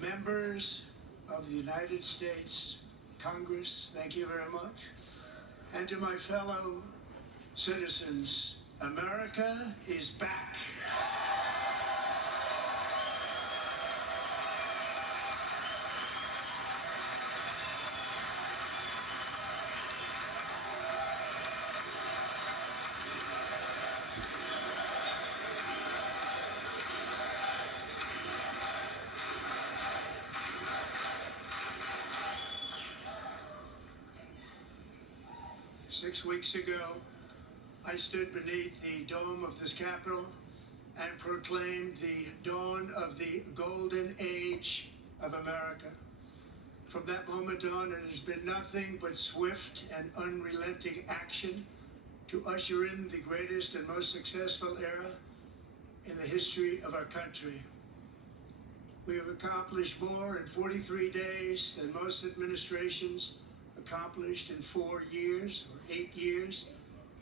Members of the United States Congress, thank you very much. And to my fellow citizens, America is back. 6 weeks ago, I stood beneath the dome of this Capitol and proclaimed the dawn of the golden age of America. From that moment on, it has been nothing but swift and unrelenting action to usher in the greatest and most successful era in the history of our country. We have accomplished more in 43 days than most administrations accomplished in 4 years or 8 years,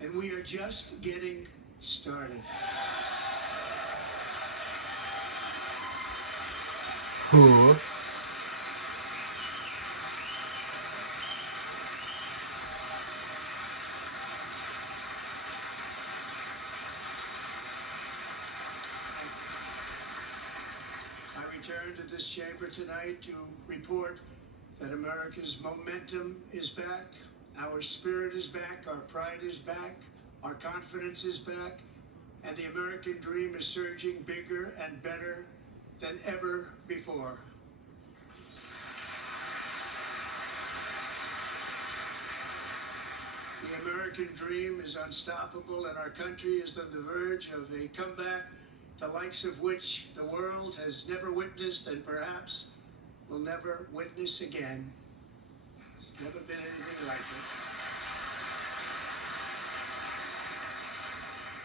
and we are just getting started. Who? I return to this chamber tonight to report that America's momentum is back, our spirit is back, our pride is back, our confidence is back, and the American dream is surging bigger and better than ever before. The American dream is unstoppable, and our country is on the verge of a comeback, the likes of which the world has never witnessed and perhaps will never witness again. There's never been anything like it.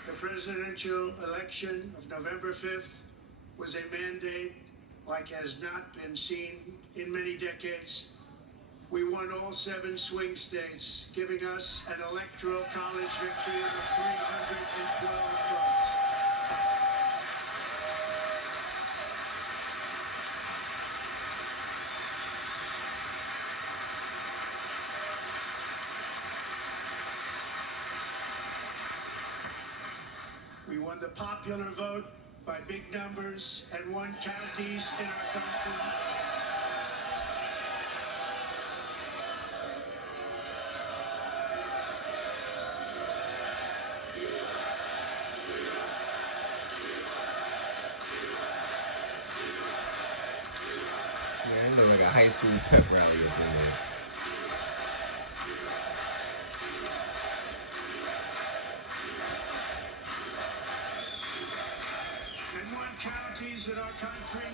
The presidential election of November 5th was a mandate like has not been seen in many decades. We won all 7 swing states, giving us an electoral college victory of 312 votes. We won the popular vote by big numbers and won counties in our country. Man, it look like a high school pep rally has been there. And won counties in our country,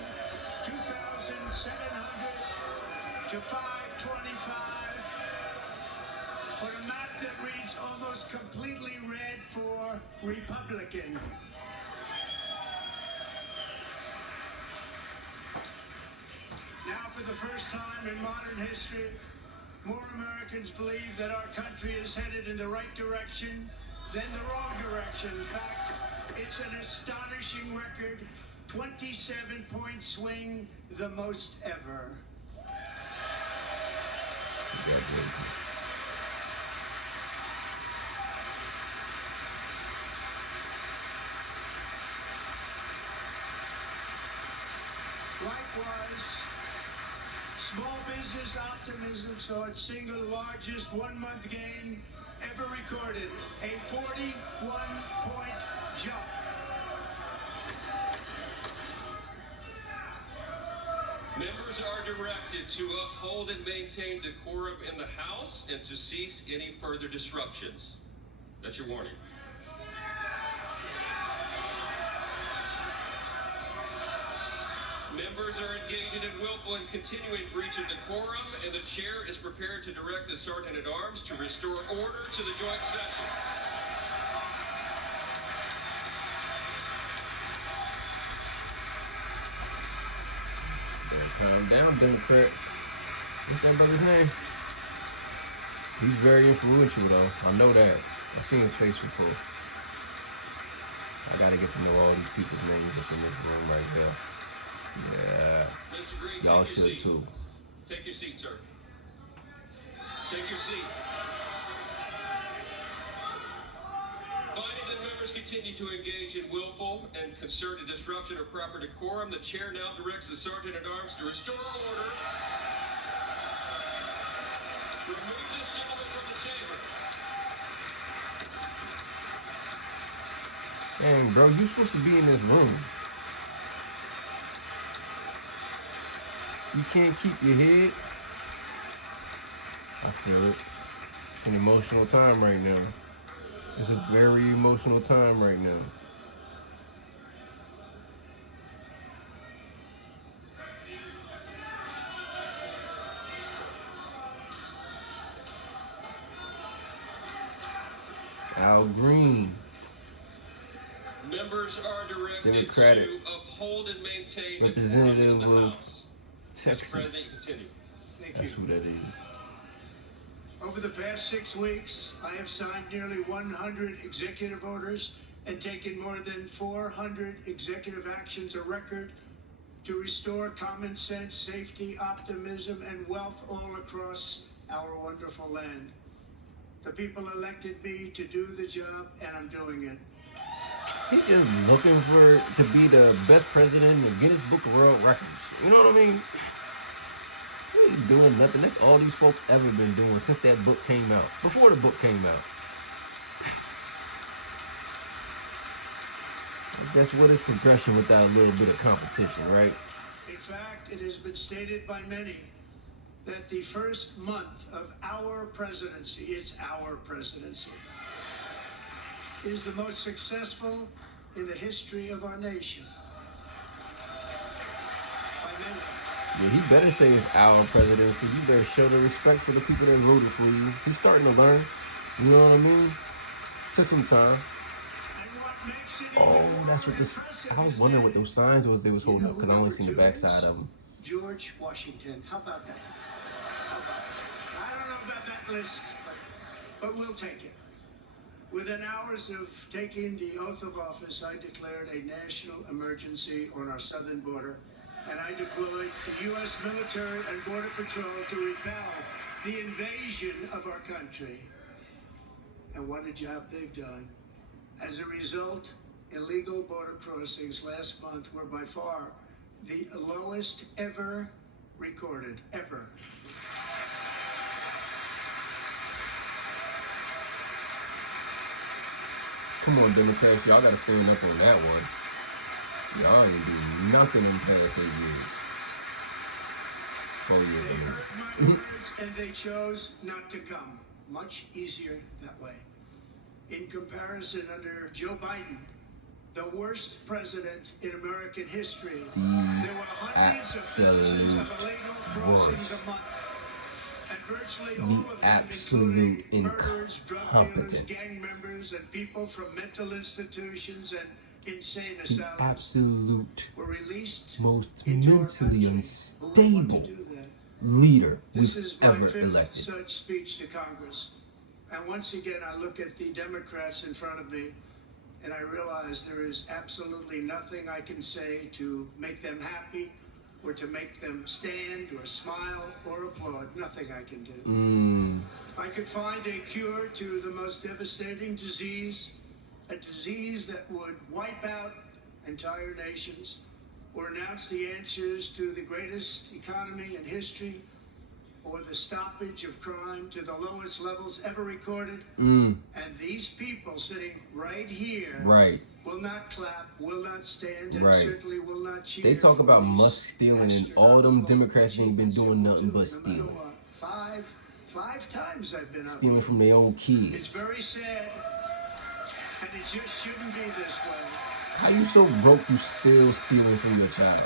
2,700 to 525, on a map that reads almost completely red for Republican. Now, for the first time in modern history, more Americans believe that our country is headed in the right direction than the wrong direction. In fact, it's an astonishing record, 27-point swing, the most ever. Congratulations. Likewise, small business optimism saw its single largest one-month gain ever recorded, a 41-point jump. Members are directed to uphold and maintain decorum in the House and to cease any further disruptions. That's your warning. Members are engaging in willful and continuing breach of decorum, and the chair is prepared to direct the Sergeant-at-Arms to restore order to the joint session. Calm down, Democrats. What's that brother's name? He's very influential, though. I know that. I've seen his face before. I gotta get to know all these people's names up in this room right there. Yeah, Mr. Green, y'all take your should seat. too. Take your seat, sir. Take your seat. Finding that members continue to engage in willful and concerted disruption of proper decorum, the chair now directs the Sergeant at Arms to restore order. Remove this gentleman from the chamber. Dang, bro, you supposed to be in this room. You can't keep your head. I feel it. It's an emotional time right now. It's a very emotional time right now. Al Green, Members are directed Democratic to uphold and maintain representative the quorum in the of House. Mr. President, Texas. continue. Thank That's you. who that is. Over the past 6 weeks, I have signed nearly 100 executive orders and taken more than 400 executive actions, a record to restore common sense, safety, optimism, and wealth all across our wonderful land. The people elected me to do the job, and I'm doing it. He's just looking to be the best president in the Guinness Book of World Records. You know what I mean? He ain't doing nothing. That's all these folks ever been doing since that book came out. Before the book came out. That's what is progression without a little bit of competition, right? In fact, it has been stated by many that the first month of our presidency, it's our presidency, is the most successful in the history of our nation. By many. Yeah, he better say it's our presidency. You better show the respect for the people that voted for you. He's starting to learn. You know what I mean? Took some time. And what makes it Oh, even more that's what this. impressive I was is wondering that what those signs was they was you holding know up because who I only number seen the 2 backside is? of them. George Washington. How about that? How about that? I don't know about that list, but we'll take it. Within hours of taking the oath of office, I declared a national emergency on our southern border, and I deployed the U.S. military and border patrol to repel the invasion of our country. And what a job they've done. As a result, illegal border crossings last month were by far the lowest ever recorded, ever. Come on, Democrats, y'all gotta stand up on that one. Y'all ain't do nothing in the past 8 years. 4 years, They I mean. heard my words and they chose not to come. Much easier that way. In comparison, under Joe Biden, the worst president in American history, there were hundreds of thousands of absolute illegal crossings worst. a month. And virtually The all of them, absolute including murderers, drug dealers, incompetent. gang members, and people from mental institutions and insane The asylums, absolute were released most into our mentally country. Who would want to unstable do that? leader This we've is my ever fifth elected. such speech to Congress. And once again, I look at the Democrats in front of me, and I realize there is absolutely nothing I can say to make them happy, or to make them stand, or smile, or applaud. Nothing I can do. I could find a cure to the most devastating disease, a disease that would wipe out entire nations, or announce the answers to the greatest economy in history, or the stoppage of crime to the lowest levels ever recorded. And these people sitting right here Right. will not clap, will not stand, and Right. certainly will not cheer. They talk for about these Musk stealing and all them astronomical Democrats ain't been doing achievements nothing that we'll but do, no matter stealing. what. Five times I've been up Stealing here. from their own It's kids. very sad, and it just shouldn't be this way. How you so broke you still stealing from your child?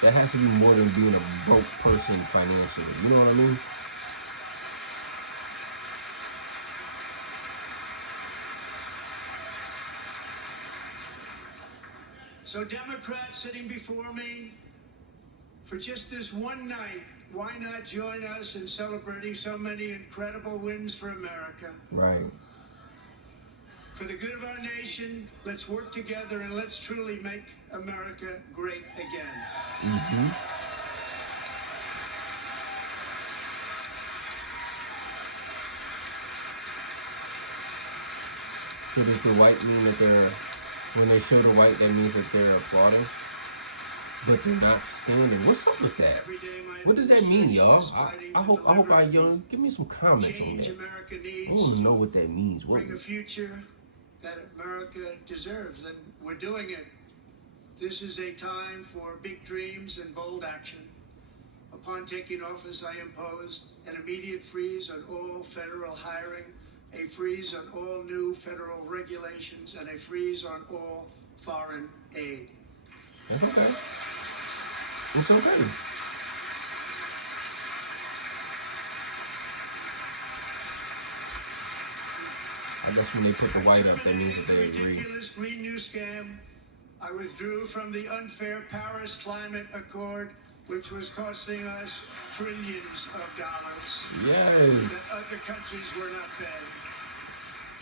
That has to be more than being a broke person financially. You know what I mean? So Democrats sitting before me, for just this one night, why not join us in celebrating so many incredible wins for America? Right. For the good of our nation, let's work together and let's truly make America great again. Mm-hmm. So does the white mean that they're, when they show the white, that means that they're applauding? But they're not standing. What's up with that? Every day, my What does that mean, y'all? administration is fighting I to hope I deliver young. Give me some comments on change that. America I needs want to know to what that means. What? bring a future that America deserves, and we're doing it. This is a time for big dreams and bold action. Upon taking office, I imposed an immediate freeze on all federal hiring, a freeze on all new federal regulations, and a freeze on all foreign aid. That's okay. It's okay. I guess when they put the white up, that means that they agree. Ridiculous Green New Scam. I withdrew from the unfair Paris Climate Accord, which was costing us trillions of dollars Yes. that other countries were not paying.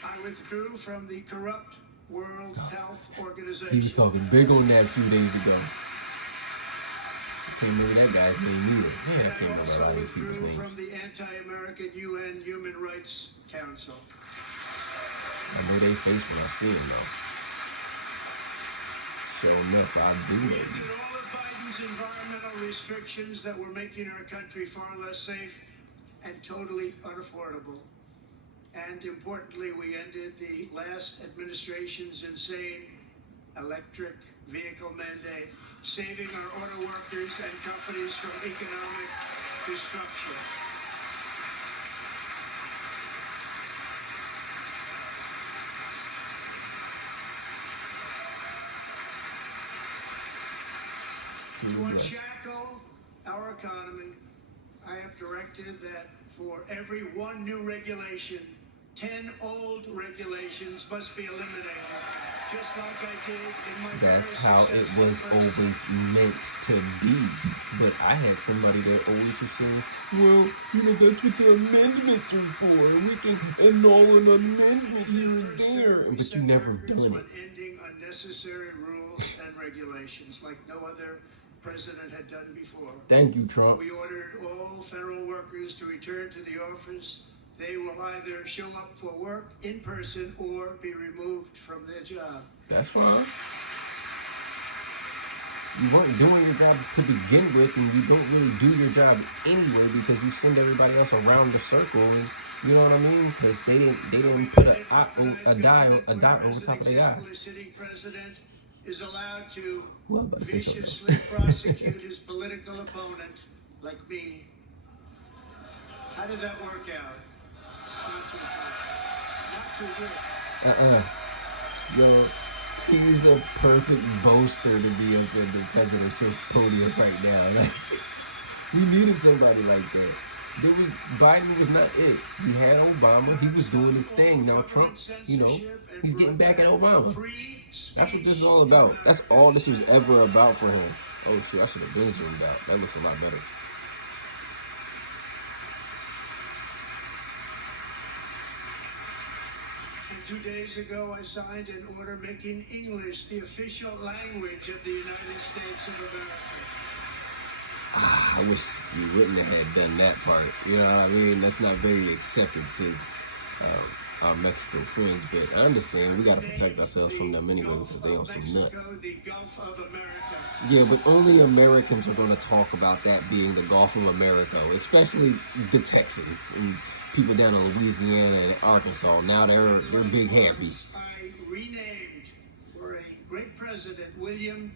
I withdrew from the corrupt World Health Organization. He was talking big on that a few days ago. I can't remember that guy's name either. Man, I And can't I remember a also lot of these people's withdrew names. from the anti-American UN Human Rights Council. I know they face when I see them though. Sure enough, I do We know. ended all of Biden's environmental restrictions that were making our country far less safe and totally unaffordable. And importantly, we ended the last administration's insane electric vehicle mandate, saving our auto workers and companies from economic destruction. To unshackle our economy, I have directed that for every one new regulation, 10 old regulations must be eliminated, just like I did in my That's very how it successful was first always meant to be. But I had somebody that always was saying, well, you know, that's what the amendments are for. We can annul an amendment here and there. We But you set never records done on it. ending unnecessary rules and regulations like no other president had done before. Thank you, Trump. We ordered all federal workers to return to the office. They will either show up for work in person or be removed from their job. That's fine. You weren't doing your job to begin with, and you don't really do your job anyway because you send everybody else around the circle, and you know what I mean? Because they didn't put a dot over top of the eye. The sitting president is allowed to Well, I'm about to say something. viciously prosecute his political opponent like me. How did that work out? Not too good. Yo, he's a perfect boaster to be up in the presidential podium right now. Like, we needed somebody like that. Biden was not it. We had Obama. He was doing his thing. Now Trump, you know, he's getting back at Obama. That's what this is all about. That's all this was ever about for him. Oh shit, I should have been zoomed out. That looks a lot better. And 2 days ago, I signed an order making English the official language of the United States of America. I wish you wouldn't have done that part. You know what I mean? That's not very accepted to our Mexico friends, but I understand we gotta protect ourselves from them anyway because they on some nut. The Gulf of America. Yeah, but only Americans are gonna talk about that being the Gulf of America, especially the Texans and people down in Louisiana and Arkansas. Now they're big happy. I renamed for a great president, William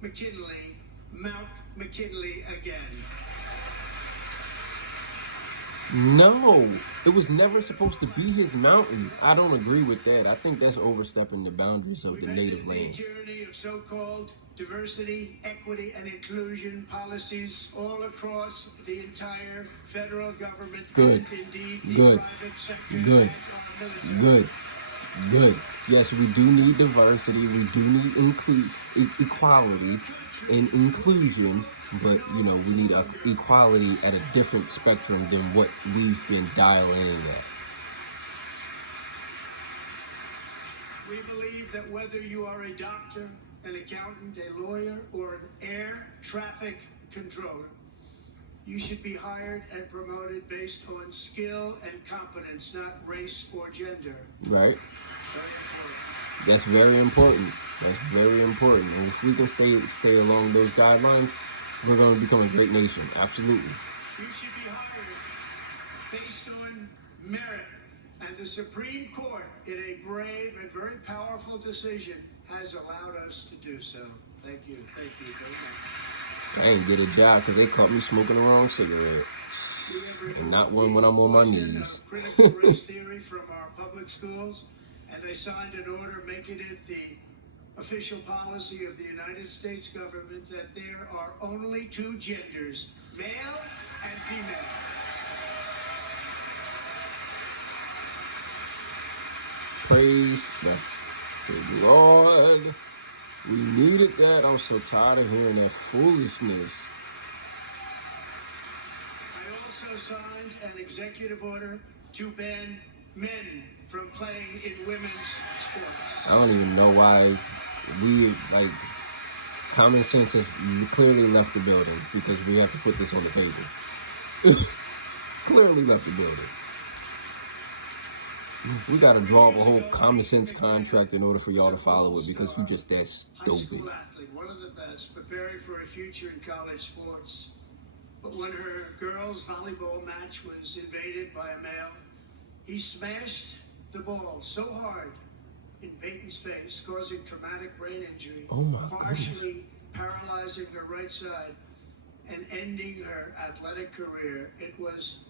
McKinley, Mount McKinley again. No, it was never supposed to be his mountain. I don't agree with that. I think that's overstepping the boundaries of the native lands. The tyranny of so-called diversity, equity, and inclusion policies all across the entire federal government. Good. And indeed, the Good. private sector Good. and our military. Good. Yes, we do need diversity. We do need equality and inclusion. But, you know, we need equality at a different spectrum than what we've been dialing at. We believe that whether you are a doctor, an accountant, a lawyer, or an air traffic controller, you should be hired and promoted based on skill and competence, not race or gender. Right. Very important. That's very important. That's very important. And if we can stay along those guidelines, we're going to become a great nation. Absolutely. You should be hired based on merit. And the Supreme Court, in a brave and very powerful decision, has allowed us to do so. Thank you. Thank you very much. I didn't get a job because they caught me smoking the wrong cigarette. And not one when I'm on my knees. Critical race theory from our public schools, and they signed an order making it the official policy of the United States government that there are only two genders, male and female. Praise the Lord. We needed that. I'm so tired of hearing that foolishness. I also signed an executive order to ban men from playing in women's sports. I don't even know why common sense has clearly left the building because we have to put this on the table. Clearly left the building. We got to draw up a whole common sense contract in order for y'all to follow it because you just that High stupid. school athlete, one of the best, preparing for a future in college sports. But when her girls' volleyball match was invaded by a male, he smashed the ball so hard in Peyton's face, causing traumatic brain injury, Oh my partially paralyzing her right side and ending her athletic career. It was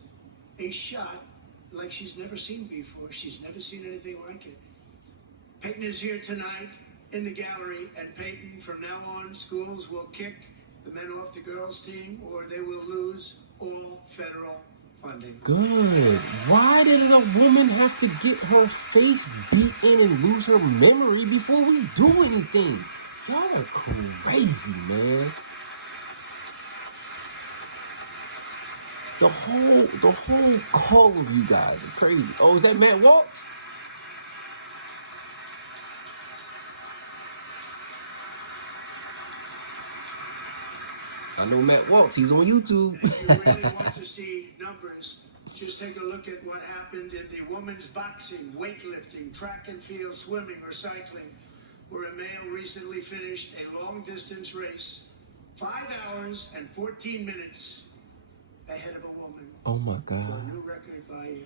a shot like she's never seen before. She's never seen anything like it. Peyton is here tonight in the gallery, and Peyton, from now on, schools will kick the men off the girls' team, or they will lose all federal funding. Good. Why did a woman have to get her face beaten and lose her memory before we do anything? Y'all are crazy, man. The whole call of you guys are crazy. Oh, is that Matt Waltz? I know Matt Waltz. He's on YouTube. If you really want to see numbers, just take a look at what happened in the women's boxing, weightlifting, track and field, swimming, or cycling, where a male recently finished a long-distance race, 5 hours and 14 minutes ahead of a woman. Oh my For a God. new record by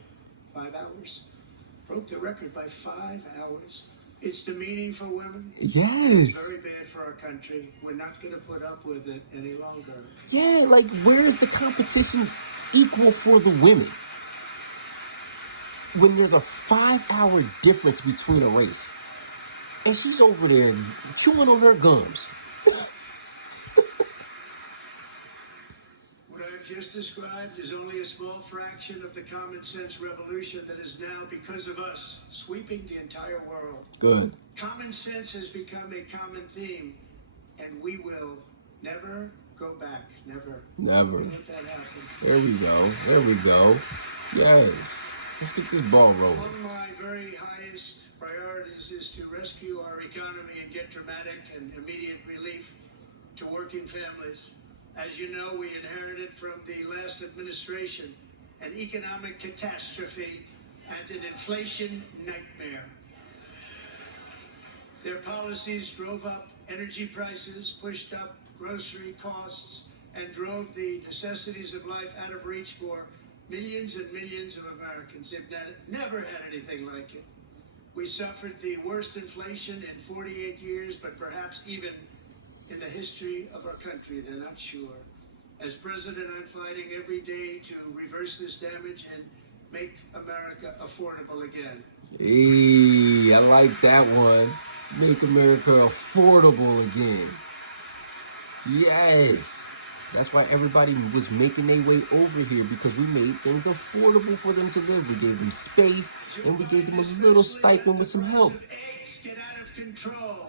5 hours. Broke the record by 5 hours. It's demeaning for women. It's Yes. very bad for our country. We're not going to put up with it any longer. Yeah, like where is the competition equal for the women? When there's a 5-hour difference between a race. And she's over there chewing on her gums. What I've just described is only a small fraction of the common sense revolution that is now, because of us, sweeping the entire world. Good. Common sense has become a common theme, and we will never go back. Never. Never. Let that happen. There we go. There we go. Yes. Let's get this ball rolling. Among my very highest priorities is to rescue our economy and get dramatic and immediate relief to working families. As you know, we inherited from the last administration an economic catastrophe and an inflation nightmare. Their policies drove up energy prices, pushed up grocery costs, and drove the necessities of life out of reach for millions and millions of Americans. They've never had anything like it. We suffered the worst inflation in 48 years, but perhaps even in the history of our country. They're not sure. As president, I'm fighting every day to reverse this damage and make America affordable again. Hey, I like that one. Make America affordable again. Yes. That's why everybody was making their way over here, because we made things affordable for them to live. We gave them space, and we gave them a little stipend with some help. Eggs get out of control.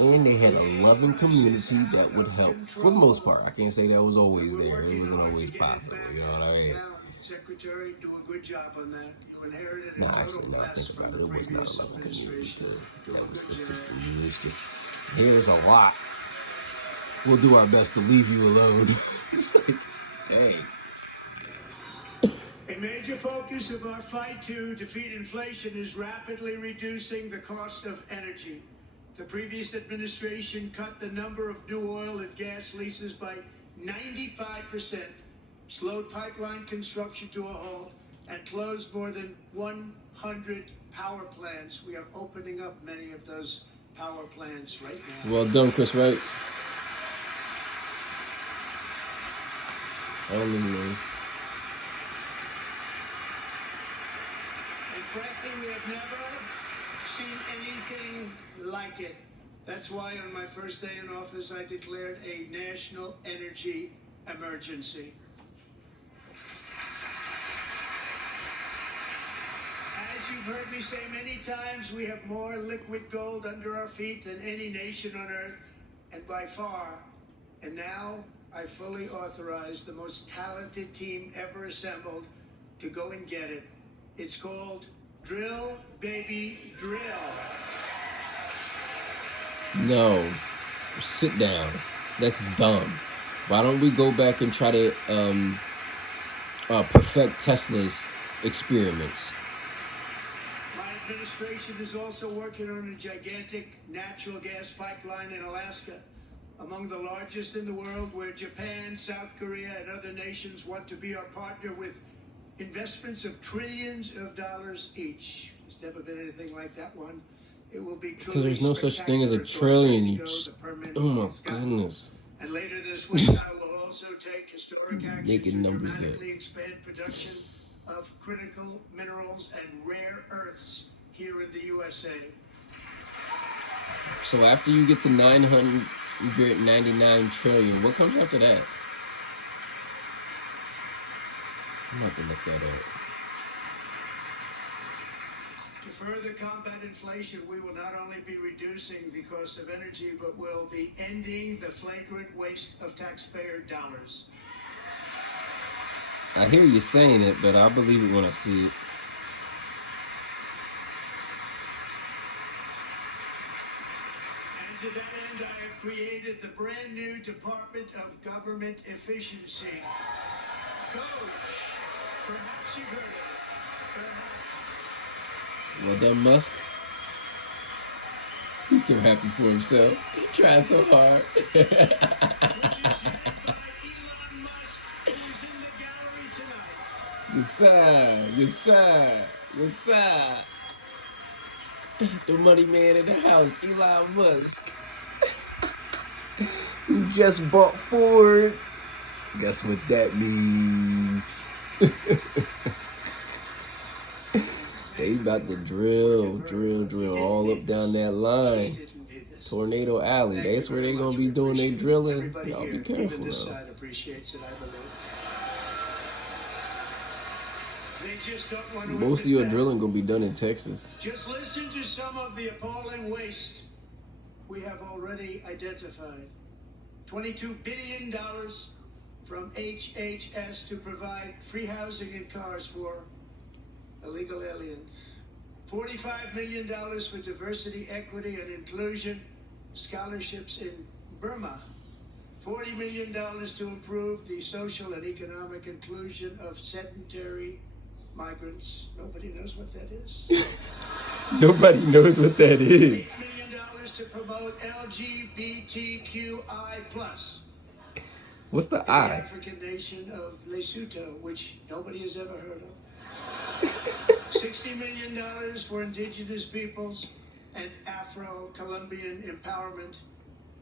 And they had a loving community that would help. For the most part. I can't say that was always there. It wasn't always possible. You know what I mean? Secretary, do a good job on that. You inherited a Nah, total actually, no, I mess think from about the it. It was not previous a local community administration. Do a that was good job. assisting you. It's just, here's a lot. We'll do our best to leave you alone. It's like, dang. A major focus of our fight to defeat inflation is rapidly reducing the cost of energy. The previous administration cut the number of new oil and gas leases by 95%, slowed pipeline construction to a halt, and closed more than 100 power plants. We are opening up many of those power plants right now. Well done, Chris Wright. I don't even know. And frankly, we have never seen anything like it. That's why on my first day in office, I declared a national energy emergency. As you've heard me say many times, we have more liquid gold under our feet than any nation on earth, and by far. And now I fully authorize the most talented team ever assembled to go and get it. It's called Drill, Baby, Drill. No. Sit down. That's dumb. Why don't we go back and try to perfect Tesla's experiments? My administration is also working on a gigantic natural gas pipeline in Alaska, among the largest in the world, where Japan, South Korea, and other nations want to be our partner with investments of trillions of dollars each. There's never been anything like that one. It will be Because there's no such thing as a spectacular. trillion. It's You all set just, to go. The permit oh my is gone. goodness. And later this week, I will also take historic action Making to numbers up. dramatically expand production of critical minerals and rare earths here in the USA. So after you get to 999 trillion, what comes after that? I'm going to have to look that up. To further combat inflation, we will not only be reducing the cost of energy, but will be ending the flagrant waste of taxpayer dollars. I hear you saying it, but I believe it when I see it. And to that end, I have created the brand new Department of Government Efficiency. Doge. Perhaps you've heard of it. Perhaps. Well done, Musk. He's so happy for himself. He tried so hard. Which is why Elon Musk is in the gallery tonight. Yes, sir. Yes, sir. Yes, sir. The money man in the house, Elon Musk. Who just bought Ford. Guess what that means? They about to drill all up down that line. Tornado Alley. That's where they gonna be doing their drilling. Y'all be careful this now. side appreciates it, I believe. They just don't want to Most of admit your that. drilling gonna be done in Texas. Just listen to some of the appalling waste we have already identified. $22 billion from HHS to provide free housing and cars for illegal aliens. $45 million for diversity, equity, and inclusion scholarships in Burma. $40 million to improve the social and economic inclusion of sedentary migrants. Nobody knows what that is. Nobody knows what that is. $8 million to promote LGBTQI+. What's the The I? African nation of Lesotho, which nobody has ever heard of. $60 million for indigenous peoples and Afro-Colombian empowerment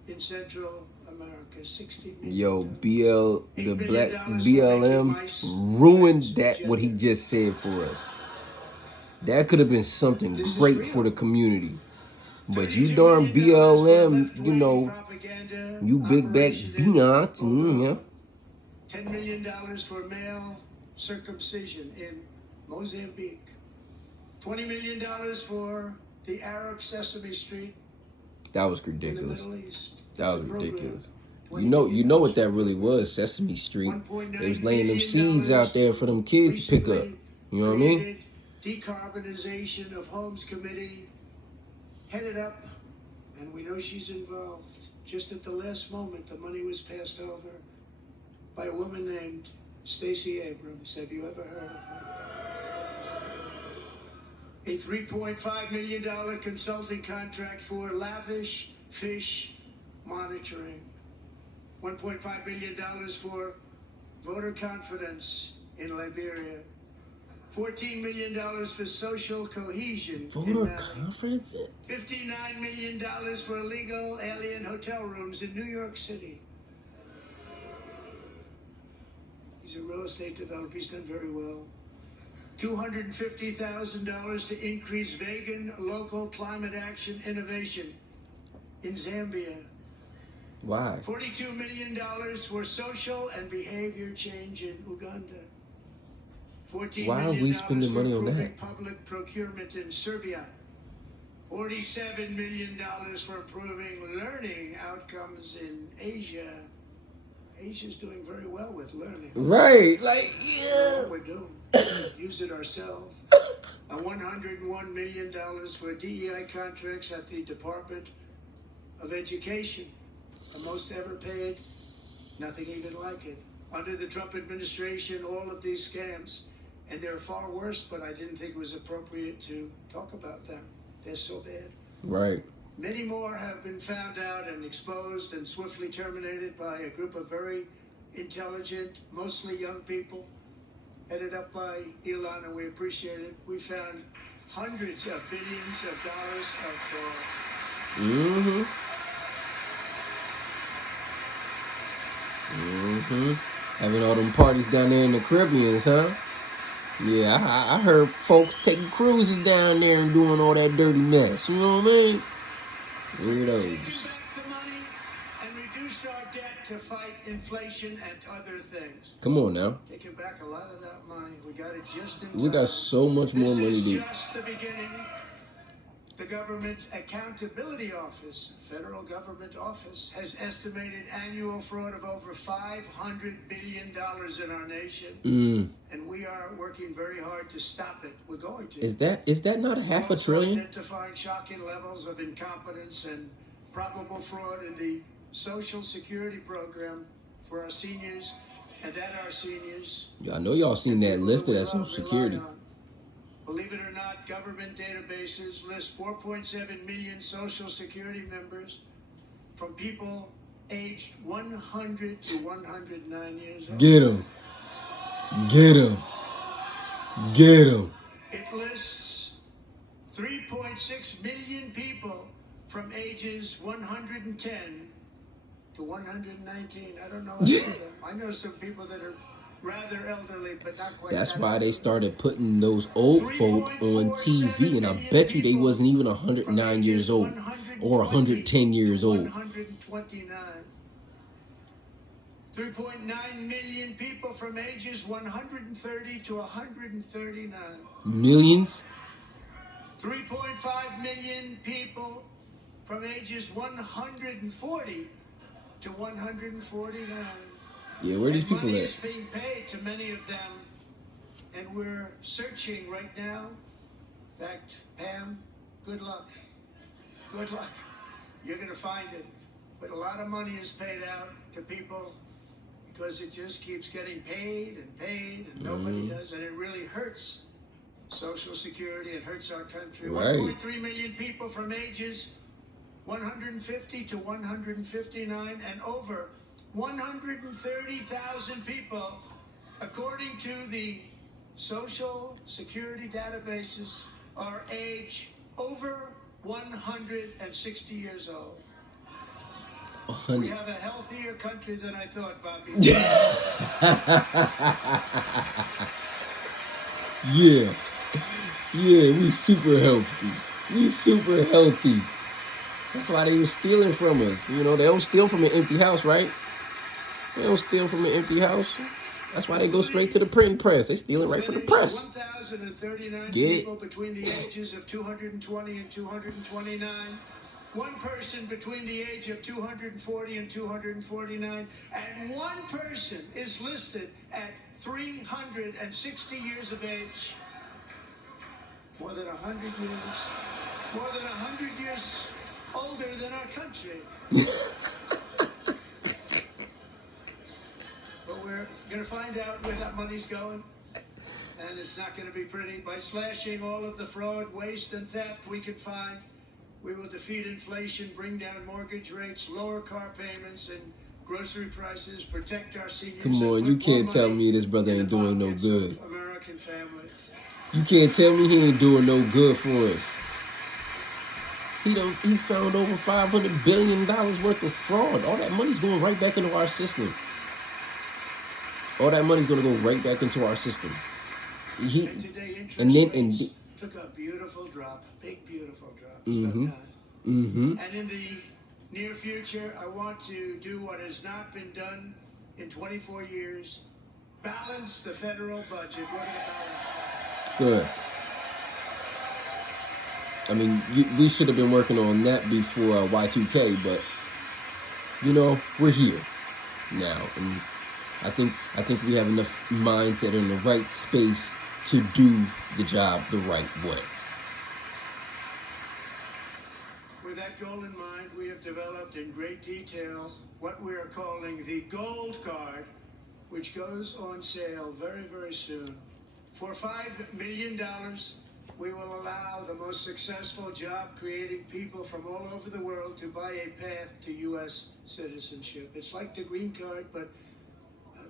in Central America. $60 million. Yo, the black BLM ruined that what he just said for us. That could have been something great for the community. But you darn BLM, you know, you big back Beyonce, yeah. $10 million for male circumcision in Mozambique. $20 million for the Arab Sesame Street That was in the ridiculous. Middle East. That It's was a program ridiculous. You know what that really was, Sesame Street. They was laying them seeds out there for them kids to pick up. You know what I mean? Decarbonization of Homes Committee, headed up, and we know she's involved. Just at the last moment, the money was passed over by a woman named Stacey Abrams. Have you ever heard of her? A $3.5 million consulting contract for lavish fish monitoring. $1.5 billion for voter confidence in Liberia. $14 million for social cohesion. Voter confidence? $59 million for illegal alien hotel rooms in New York City. He's a real estate developer. He's done very well. $250,000 to increase vegan local climate action innovation in Zambia. Why? $42 million for social and behavior change in Uganda. Why are we spending money on that? Public procurement in Serbia. $47 million for improving learning outcomes in Asia. Asia's doing very well with learning. Right, like, yeah. What we're doing. Use it ourselves. $101 million for DEI contracts at the Department of Education. The most ever paid. Nothing even like it. Under the Trump administration, all of these scams. And they're far worse, but I didn't think it was appropriate to talk about them. They're so bad. Right. Many more have been found out and exposed and swiftly terminated by a group of very intelligent, mostly young people, headed up by Elon, and we appreciate it. We found hundreds of billions of dollars of fraud. Mm-hmm. Mm-hmm. Having all them parties down there in the Caribbean, huh? Yeah, I heard folks taking cruises down there and doing all that dirty mess. You know what I mean? Weirdos. Taking back the money and reduced our debt to fight inflation and other things. Come on now. Taking back a lot of that money. We got it just in time. We got so much more money This to is do. just the beginning. The Government Accountability Office, federal government office, has estimated annual fraud of over $500 billion in our nation. And we are working very hard to stop it. We're going to. Is that not a half a trillion? Identifying shocking levels of incompetence and probable fraud in the Social Security program for our seniors, and that our seniors. Yeah, I know y'all seen that listed as Social Security. Believe it or not, government databases list 4.7 million Social Security members from people aged 100 to 109 years old. Get them. Get them. Get them. It lists 3.6 million people from ages 110 to 119. I don't know any of them. I know some people that are rather elderly, but not quite. That's that why they old. started putting those old folk on TV, and I bet you they wasn't even 109 years old or 110 years old. 129. 3.9 million people from ages 130 to 139. Millions? 3.5 million people from ages 140 to 149. Yeah, where these And people money at? is being paid to many of them, and we're searching right now. In fact, Pam, good luck. Good luck. You're going to find it. But a lot of money is paid out to people because it just keeps getting paid, and nobody does, and it really hurts Social Security. It hurts our country. Right. 1.3 million people from ages 150 to 159, and over 130,000 people, according to the Social Security databases, are age over 160 years old. We have a healthier country than I thought, Bobby. Yeah. Yeah, we super healthy. We super healthy. That's why they were stealing from us. You know, they don't steal from an empty house, right? They don't steal from an empty house. That's why they go straight to the printing press. They steal it right from the press. 1,039 Get it? people between the ages of 220 and 229 one person between the age of 240 and 249, and one person is listed at 360 years of age. More than 100 years. More than 100 years older than our country. But we're going to find out where that money's going. And it's not going to be pretty. By slashing all of the fraud, waste, and theft we can find, we will defeat inflation, bring down mortgage rates, lower car payments and grocery prices, protect our seniors. Come on, you can't tell me this brother ain't doing no good. American families. You can't tell me he ain't doing no good for us. He found over $500 billion worth of fraud. All that money's going right back into our system. All that money's going to go right back into our system. And today interest rates took a beautiful drop, big beautiful drop. It's about time. And in the near future, I want to do what has not been done in 24 years: balance the federal budget. We're going to balance that. Good. I mean, we should have been working on that before Y2K, but you know, we're here now, and I think we have enough mindset in the right space to do the job the right way. With that goal in mind, we have developed in great detail what we are calling the Gold Card, which goes on sale very, very soon. For $5 million, we will allow the most successful job-creating people from all over the world to buy a path to U.S. citizenship. It's like the green card, but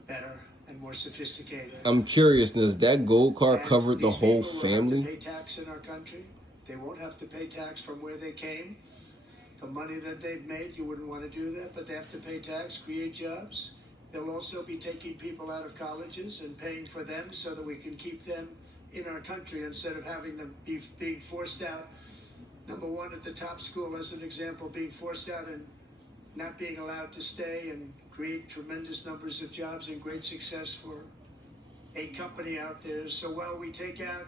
better and more sophisticated. I'm curious, does that gold card And cover the these whole people will family? have to pay tax in our country. They won't have to pay tax from where they came. The money that they've made, you wouldn't want to do that, but they have to pay tax, create jobs. They'll also be taking people out of colleges and paying for them so that we can keep them in our country instead of having them being forced out. Number one, at the top school, as an example, being forced out and not being allowed to stay and create tremendous numbers of jobs and great success for a company out there. So while we take out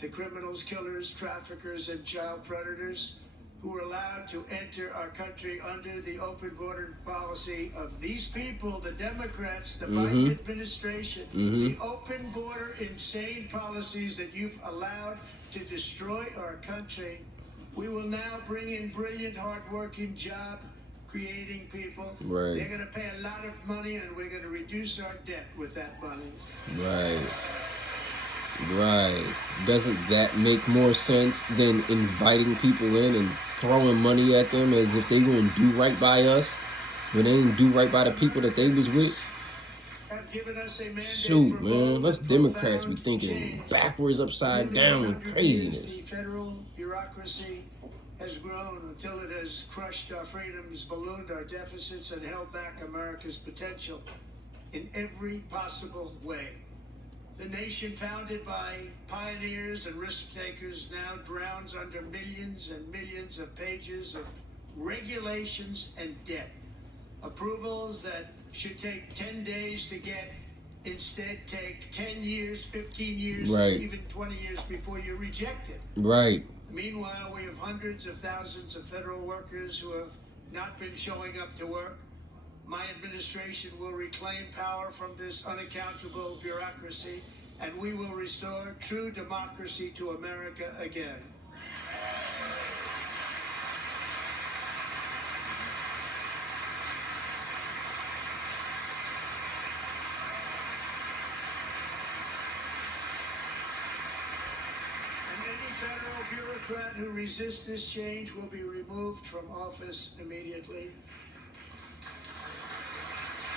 the criminals, killers, traffickers, and child predators who are allowed to enter our country under the open border policy of these people, the Democrats, the Biden administration, the open border insane policies that you've allowed to destroy our country, we will now bring in brilliant, hardworking, job-creating people. Right. They're going to pay a lot of money, and we're going to reduce our debt with that money. Right. Right. Doesn't that make more sense than inviting people in and throwing money at them as if they gonna do right by us when they didn't do right by the people that they was with? Have given us a mandate Shoot, for man. Us bold, Democrats be profound thinking change. backwards, upside In down, 100 years, craziness. the federal bureaucracy has grown until it has crushed our freedoms, ballooned our deficits, and held back America's potential in every possible way. The nation founded by pioneers and risk takers now drowns under millions and millions of pages of regulations and debt. Approvals that should take 10 days to get instead take 10 years, 15 years, Right. even 20 years before you're rejected. Right. Meanwhile, we have hundreds of thousands of federal workers who have not been showing up to work. My administration will reclaim power from this unaccountable bureaucracy, and we will restore true democracy to America again. And any federal bureaucrat who resists this change will be removed from office immediately.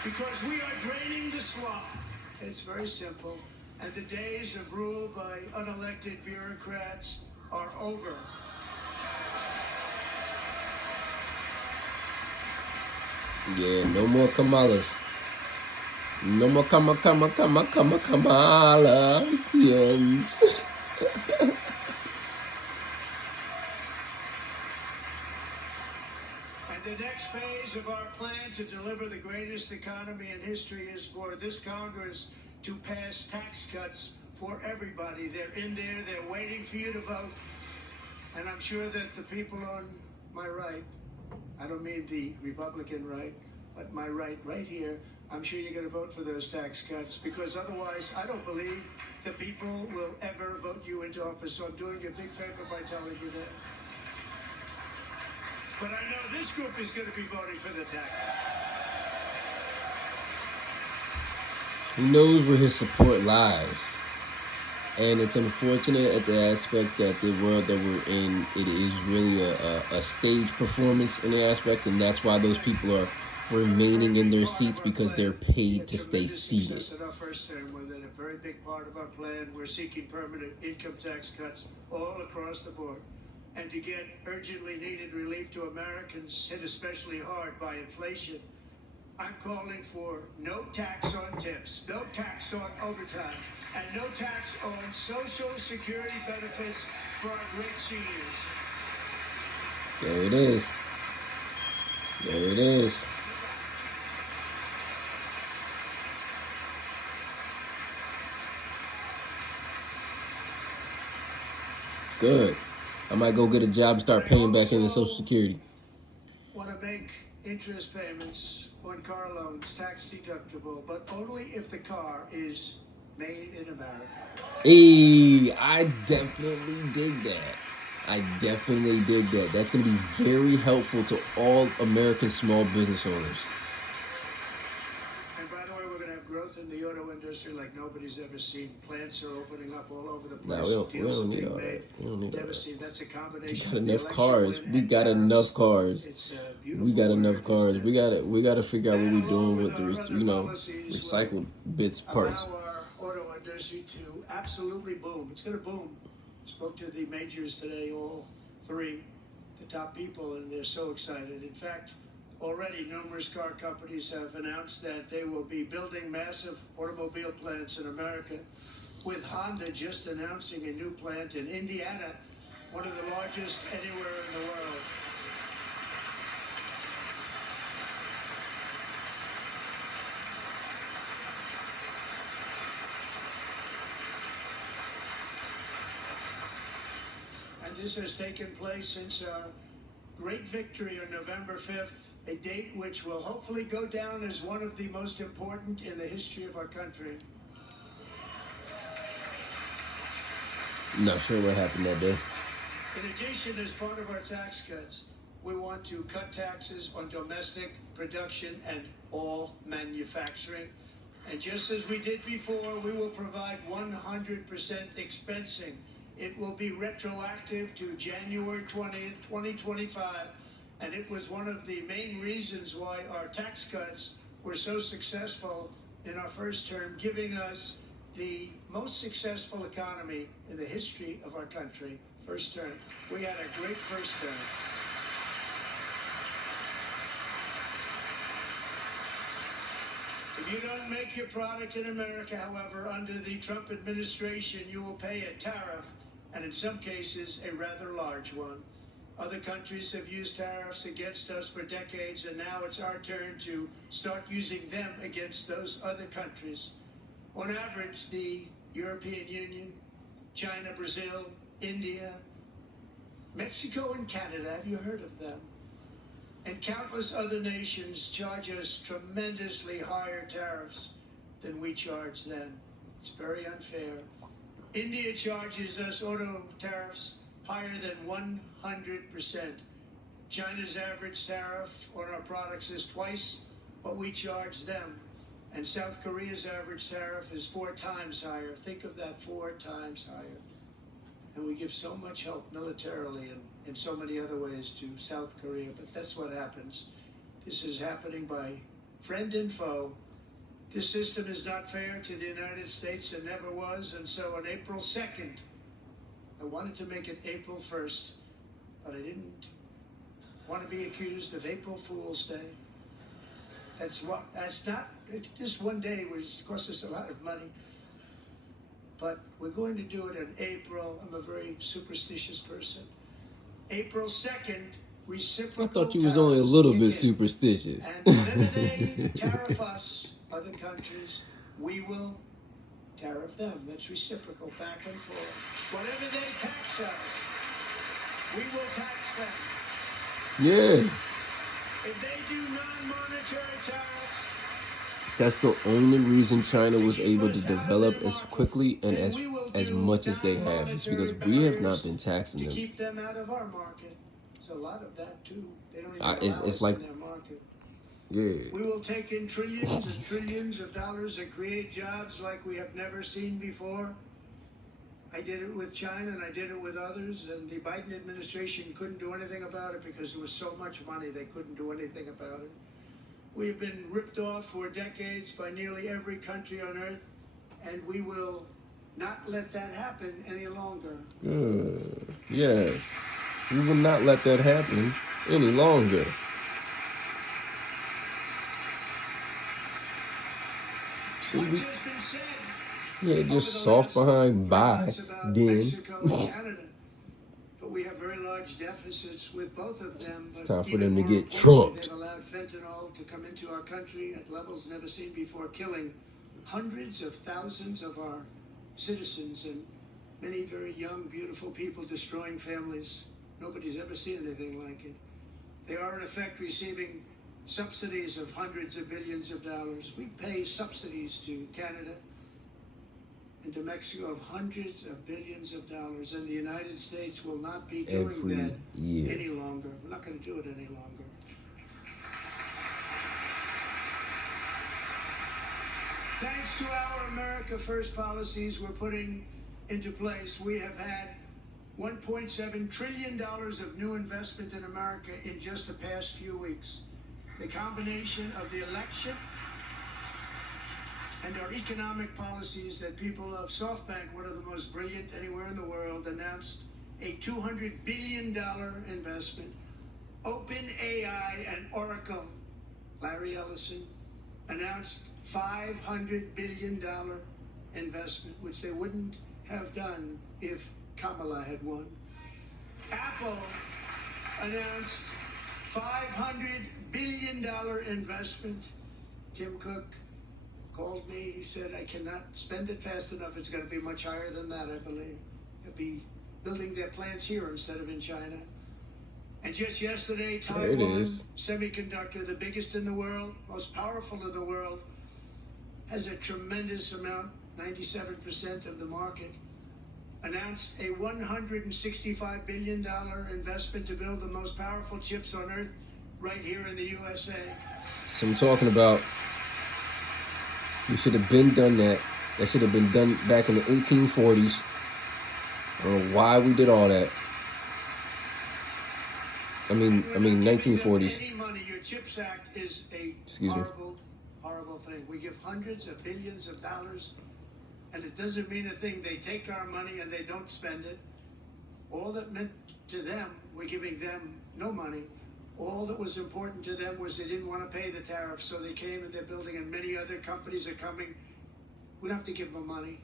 Because we are draining the swamp. It's very simple. And the days of rule by unelected bureaucrats are over. Yeah, no more Kamalas. No more Kamala. Yes. And the next phase of our plan to deliver the greatest economy in history is for this Congress to pass tax cuts for everybody. They're in there, they're waiting for you to vote. And I'm sure that the people on my right, I don't mean the Republican right, but my right here, I'm sure you're going to vote for those tax cuts, because otherwise I don't believe the people will ever vote you into office. So I'm doing you a big favor by telling you that. But I know this group is going to be voting for the tax. He knows where his support lies. And it's unfortunate at the aspect that the world that we're in, it is really a stage performance in the aspect, and that's why those people are remaining in their seats, because they're paid to stay seated. In our first term, within a very big part of our plan, we're seeking permanent income tax cuts all across the board. And to get urgently needed relief to Americans hit especially hard by inflation, I'm calling for no tax on tips, no tax on overtime, and no tax on Social Security benefits for our great seniors. There it is. There it is. Good. I might go get a job and start paying back into Social Security. Want to make interest payments on car loans tax deductible, but only if the car is made in America. Hey, I definitely dig that. I definitely dig that. That's going to be very helpful to all American small business owners. And by the way, we're going to have growth in the auto industry like nobody's ever seen. Plants are opening up all over the place. No, we don't need all Deals are being that. made. We don't need all Never that. seen. That's a We combination. got of the enough election cars. win We and got tariffs. enough cars. It's We got enough beautiful cars. work. We gotta figure out what we're doing with the, Along with our other policies, recycled bits parts. Allow our auto industry to absolutely boom. It's going to boom. Spoke to the majors today, all three, the top people, and they're so excited. In fact, already numerous car companies have announced that they will be building massive automobile plants in America, with Honda just announcing a new plant in Indiana, one of the largest anywhere in the world. And this has taken place since our great victory on November 5th, a date which will hopefully go down as one of the most important in the history of our country. I'm not sure what happened that day. In addition, as part of our tax cuts, we want to cut taxes on domestic production and all manufacturing. And just as we did before, we will provide 100% expensing. It will be retroactive to January 20th, 2025. And it was one of the main reasons why our tax cuts were so successful in our first term, giving us the most successful economy in the history of our country. First term. We had a great first term. If you don't make your product in America, however, under the Trump administration, you will pay a tariff, and in some cases, a rather large one. Other countries have used tariffs against us for decades, and now it's our turn to start using them against those other countries. On average, the European Union, China, Brazil, India, Mexico, and Canada, have you heard of them? And countless other nations charge us tremendously higher tariffs than we charge them. It's very unfair. India charges us auto tariffs higher than 100%. China's average tariff on our products is twice what we charge them. And South Korea's average tariff is 4 times higher. Think of that, 4 times higher. And we give so much help militarily and in so many other ways to South Korea, but that's what happens. This is happening by friend and foe. This system is not fair to the United States and never was, and so on April 2nd, I wanted to make it April 1st, but I didn't want to be accused of April Fool's Day. That's not, just one day was cost us a lot of money. But we're going to do it in April. I'm a very superstitious person. April 2nd, reciprocal. I thought you was only a little bit tariffs superstitious. And whenever they tariff us, other countries, we will tariff them. That's reciprocal, back and forth. Whatever they tax us, we will tax them. Yeah. If they do non-monetary tariffs, That's the only reason China was able to develop as quickly and as much as they have. It's because we have not been taxing to them. keep them out of our market. It's a lot of that too. They don't even It's allow us like- in their market. Yeah. We will take in trillions and trillions of dollars and create jobs like we have never seen before. I did it with China and I did it with others, and the Biden administration couldn't do anything about it because there was so much money they couldn't do anything about it. We have been ripped off for decades by nearly every country on earth, and we will not let that happen any longer. Good. Yes. We will not let that happen any longer. See, Much we, has been said yeah, over just the soft last behind 3 by months about then. Mexico and Canada. But we have very large deficits with both of them. It's But time for even them to more get importantly, trumped. They've allowed fentanyl to come into our country at levels never seen before, killing hundreds of thousands of our citizens and many very young, beautiful people, destroying families. Nobody's ever seen anything like it. They are in effect receiving subsidies of hundreds of billions of dollars. We pay subsidies to Canada and to Mexico of hundreds of billions of dollars, and the United States will not be doing Every that year. any longer. We're not going to do it any longer. Thanks to our America First policies we're putting into place, we have had $1.7 trillion of new investment in America in just the past few weeks. The combination of the election and our economic policies that people of SoftBank, one of the most brilliant anywhere in the world, announced a $200 billion investment. OpenAI and Oracle, Larry Ellison, announced $500 billion investment, which they wouldn't have done if Kamala had won. Apple announced $500 billion investment. Tim Cook called me. He said, I cannot spend it fast enough. It's going to be much higher than that, I believe. They'll be building their plants here instead of in China. And just yesterday, There it Taiwan is. Semiconductor, the biggest in the world, most powerful in the world, has a tremendous amount, 97% of the market, announced a $165 billion investment to build the most powerful chips on earth right here in the USA. So I'm talking about, we should have been done that. That should have been done back in the 1840s. I don't know why we did all that. I mean, We're not giving them 1940s. Any money. Your CHIPS Act is a Excuse me. horrible, horrible thing. We give hundreds of billions of dollars, and it doesn't mean a thing. They take our money and they don't spend it. All that meant to them, we're giving them no money. All that was important to them was they didn't want to pay the tariffs, so they came and they're building, and many other companies are coming. We don't have to give them money.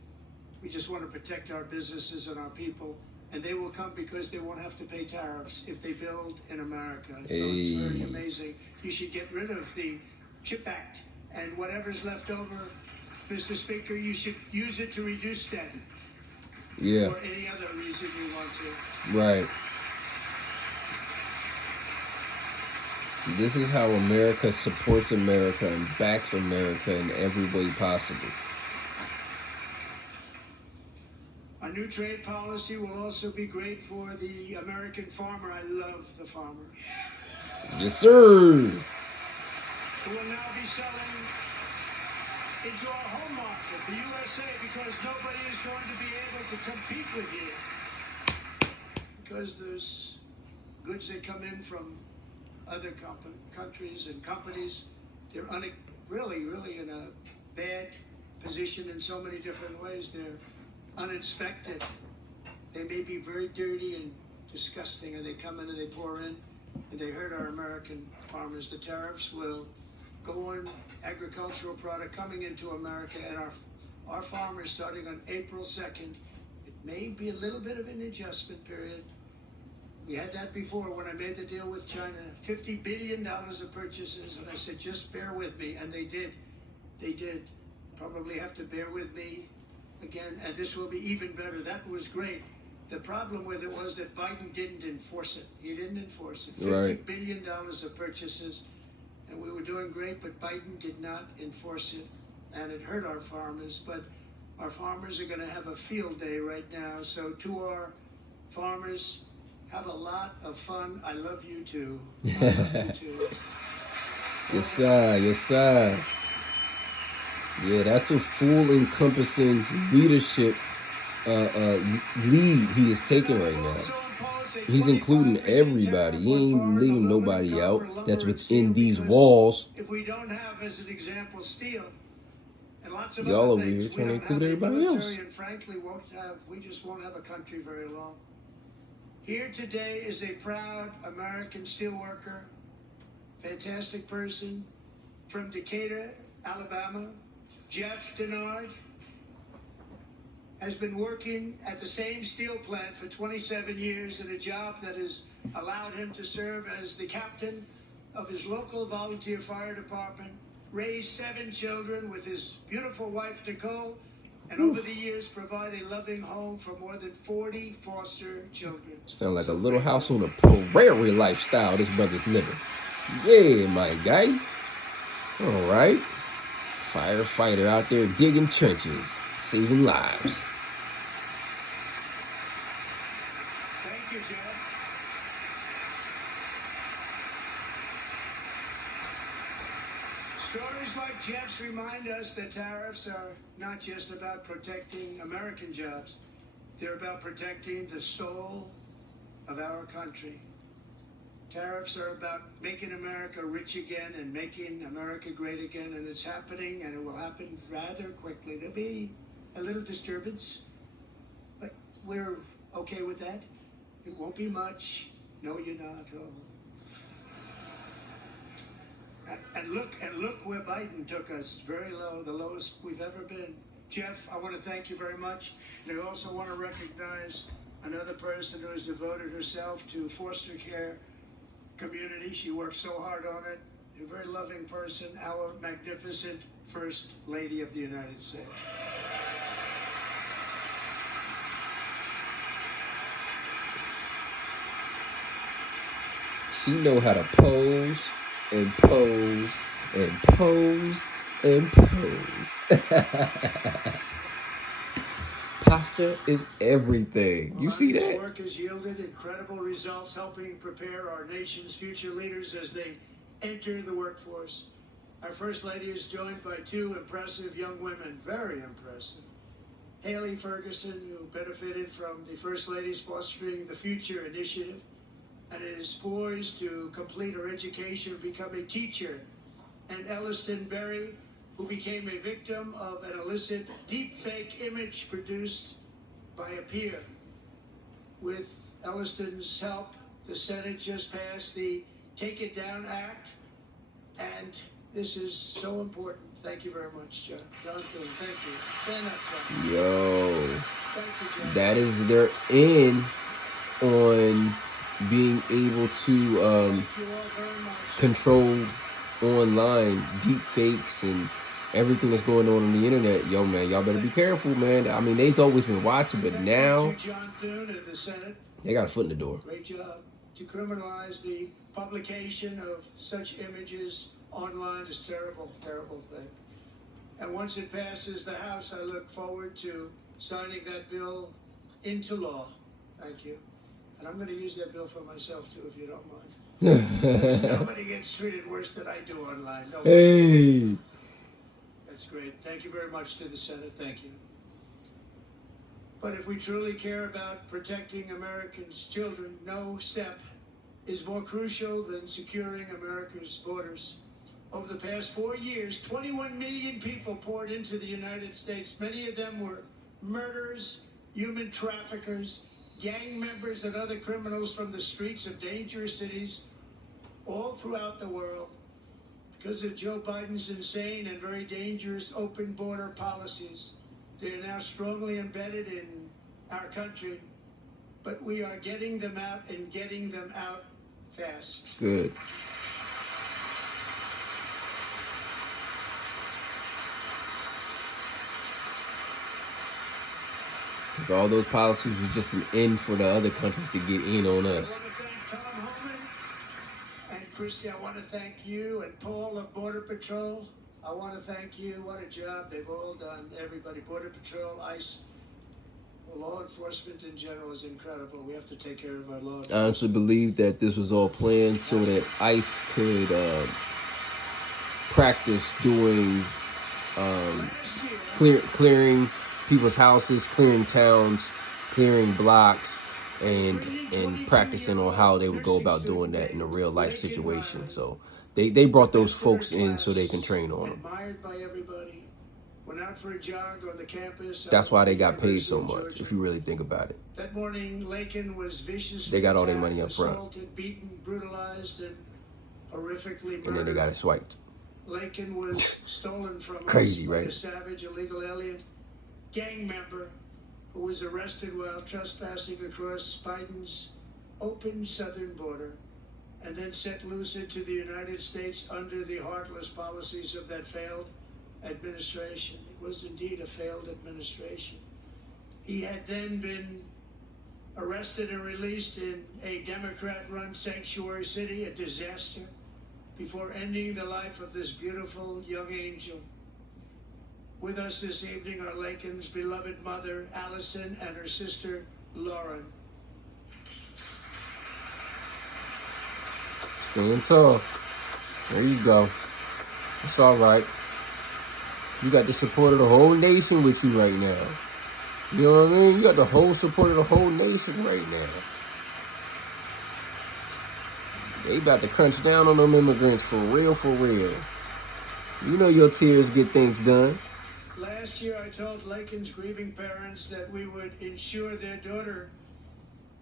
We just want to protect our businesses and our people, and they will come because they won't have to pay tariffs if they build in America. So it's very Hey. amazing. You should get rid of the CHIP Act, and whatever's left over, Mr. Speaker, you should use it to reduce debt Yeah, or any other reason you want to. right. This is how America supports America and backs America in every way possible. A new trade policy will also be great for the American farmer. I love the farmer. Yes, sir. Who will now be selling into our home market, the USA, because nobody is going to be able to compete with you. Because there's goods that come in from other countries and companies. They're really in a bad position in so many different ways. They're uninspected. They may be very dirty and disgusting, and they come in and they pour in, and they hurt our American farmers. The tariffs will go on agricultural product coming into America, and our farmers, starting on April 2nd, it may be a little bit of an adjustment period. We had that before when I made the deal with China, $50 billion of purchases, and I said, just bear with me, and they did. They did. Probably have to bear with me again, and this will be even better. That was great. The problem with it was that Biden didn't enforce it. He didn't enforce it. Right. $50 billion of purchases, and we were doing great, but Biden did not enforce it, and it hurt our farmers. But our farmers are going to have a field day right now. So to our farmers, have a lot of fun. I love you too. I love you too. Yes, sir. Yes, sir. Yeah, that's a full encompassing leadership lead he is taking right now. He's including everybody. He ain't leaving nobody out that's within these walls. If we don't have, as an example, steel and lots of Y'all other over here things, trying to we don't include have the everybody else. military, and frankly, we just won't have a country very long. Here today is a proud American steelworker, fantastic person from Decatur, Alabama. Jeff Denard has been working at the same steel plant for 27 years in a job that has allowed him to serve as the captain of his local volunteer fire department, raise 7 children with his beautiful wife, Nicole, and over the years provide a loving home for more than 40 foster children. Sound like a little house on a prairie lifestyle this brother's living. Yeah, my guy. All right. Firefighter out there digging trenches, saving lives. Thank you, Jeff. Stories like Jeff's remind us that tariffs are not just about protecting American jobs. They're about protecting the soul of our country. Tariffs are about making America rich again and making America great again, and it's happening, and it will happen rather quickly. There'll be a little disturbance, but we're okay with that. It won't be much. No, you're not. Oh. And look where Biden took us. Very low, the lowest we've ever been. Jeff, I want to thank you very much. And I also want to recognize another person who has devoted herself to foster care community. She works so hard on it. A very loving person, our magnificent First Lady of the United States. She know how to pose and pose and pose and pose. Posture is everything. You see This that? work has yielded incredible results, helping prepare our nation's future leaders as they enter the workforce. Our First Lady is joined by 2 impressive young women, very impressive. Haley Ferguson, who benefited from the First Lady's Fostering the Future initiative and is poised to complete her education and become a teacher. And Elliston Berry, who became a victim of an illicit deepfake image produced by a peer. With Elliston's help, the Senate just passed the Take It Down Act, and this is so important. Thank you very much, John. John Thune, thank you. Stand up, John. Yo, Thank you, John. that is their end on being able to Thank you all very much. control online deep fakes and everything that's going on the internet. Yo, man, y'all better be careful, man. I mean, they've always been watching, but now Thank you, John Thune and the Senate. they got a foot in the door. Great job. To criminalize the publication of such images online is terrible, terrible thing. And once it passes the House, I look forward to signing that bill into law. Thank you. And I'm going to use that bill for myself, too, if you don't mind. Nobody gets treated worse than I do online. Nobody. Hey. That's great. Thank you very much to the Senate. Thank you. But if we truly care about protecting Americans' children, no step is more crucial than securing America's borders. Over the past 4 years, 21 million people poured into the United States. Many of them were murderers, human traffickers, gang members, and other criminals from the streets of dangerous cities all throughout the world. Because of Joe Biden's insane and very dangerous open border policies, they are now strongly embedded in our country. But we are getting them out and getting them out fast. Good. Because all those policies was just an end for the other countries to get in on us. I want to thank Tom Homan and Christy. I want to thank you and Paul of Border Patrol. I want to thank you. What a job they've all done. Everybody, Border Patrol, ICE, law enforcement in general is incredible. We have to take care of our law. I honestly believe that this was all planned so that ICE could practice doing clearing people's houses, clearing towns, clearing blocks, and practicing on how they would go about doing that in a real life situation. So they brought those folks in so they can train on them. Admired by everybody. Went out for a jog on the campus. That's why they got paid so much, if you really think about it. That morning, Lakin was viciously They got all their attacked, money up front. assaulted, beaten, brutalized, and horrifically murdered. And then they got it swiped. Lakin was stolen from Crazy, us by right? a savage illegal alien gang member who was arrested while trespassing across Biden's open southern border and then set loose into the United States under the heartless policies of that failed administration. It was indeed a failed administration. He had then been arrested and released in a Democrat-run sanctuary city, a disaster, before ending the life of this beautiful young angel. With us this evening are Lakin's beloved mother, Allison, and her sister, Lauren. Stand tall. There you go. It's all right. You got the support of the whole nation with you right now. You know what I mean? You got the whole support of the whole nation right now. They about to crunch down on them immigrants for real, for real. You know your tears get things done. Last year, I told Lakin's grieving parents that we would ensure their daughter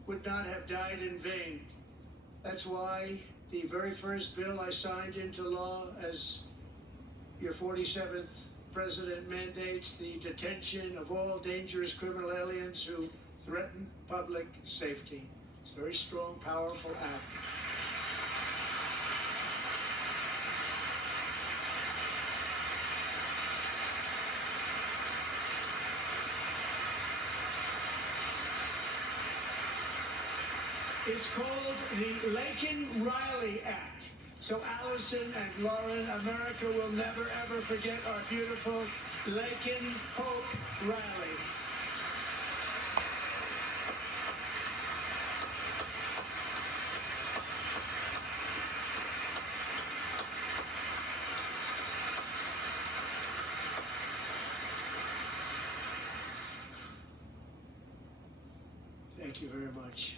would not have died in vain. That's why the very first bill I signed into law as your 47th president mandates the detention of all dangerous criminal aliens who threaten public safety. It's a very strong, powerful act. It's called the Lakin-Riley Act. So Allison and Lauren, America will never ever forget our beautiful Lakin Hope Riley. Thank you very much.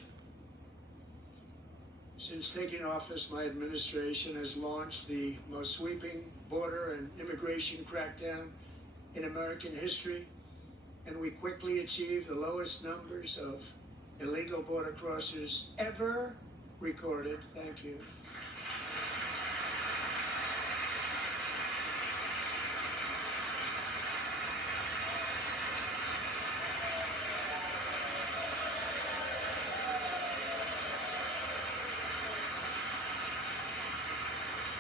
Since taking office, my administration has launched the most sweeping border and immigration crackdown in American history, and we quickly achieved the lowest numbers of illegal border crossers ever recorded. Thank you.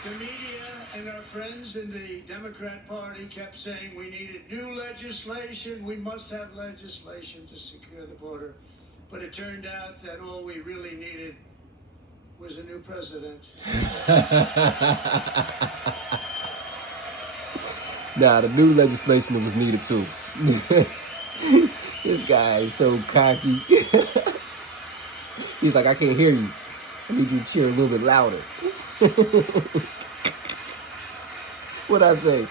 The media and our friends in the Democrat Party kept saying we needed new legislation, we must have legislation to secure the border. But it turned out that all we really needed was a new president. Nah, the new legislation was needed too. This guy is so cocky. He's like, I can't hear you. I need you to cheer a little bit louder. What'd I say?